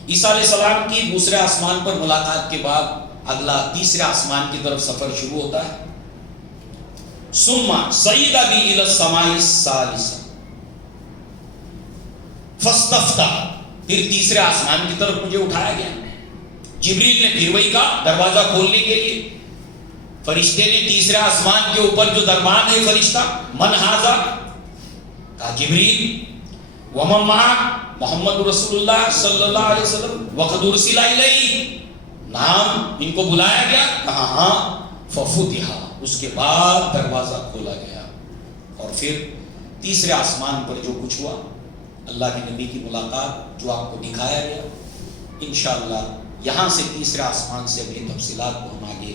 عیسیٰ علیہ السلام کی دوسرے آسمان پر ملاقات کے بعد اگلا تیسرے آسمان کی طرف سفر شروع ہوتا ہے۔ ثم صعد بی الی السماء الثالثہ فاستفتح، پھر تیسرے آسمان کی طرف مجھے اٹھایا گیا، جبریل نے پھر وہی کہا دروازہ کھولنے کے لیے، فرشتے نے تیسرے آسمان کے اوپر جو دربان ہے فرشتہ، من ھذا، کہا جبریل، ومن معک، محمد رسول اللہ صلی اللہ علیہ وسلم، وقد ارسل الیہ، نام ان کو بلایا گیا، کہا ہاں، ففتح، اس کے بعد دروازہ کھولا گیا، اور پھر تیسرے آسمان پر جو کچھ ہوا، اللہ کے نبی کی ملاقات جو آپ کو دکھایا گیا، انشاءاللہ یہاں سے تیسرے آسمان سے اگلی تفصیلات کو ہم آگے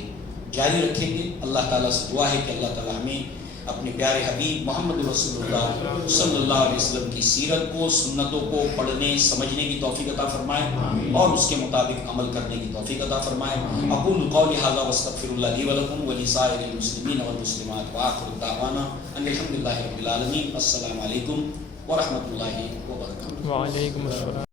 جاری رکھیں گے۔ اللہ تعالیٰ سے دعا ہے کہ اللہ تعالیٰ ہمیں اپنے پیارے حبیب محمد رسول اللہ صلی اللہ علیہ وسلم کی سیرت کو، سنتوں کو پڑھنے سمجھنے کی توفیق عطا فرمائے اور اس کے مطابق عمل کرنے کی توفیق عطا فرمائے۔ اقول قولی ھذا واستغفر اللہ لی ولکم ولسائر المسلمین والمسلمات وآخر دعوانا ان الحمد للہ رب العالمین۔ السلام علیکم ورحمۃ اللہ وبرکاتہ۔ وعلیکم السلام۔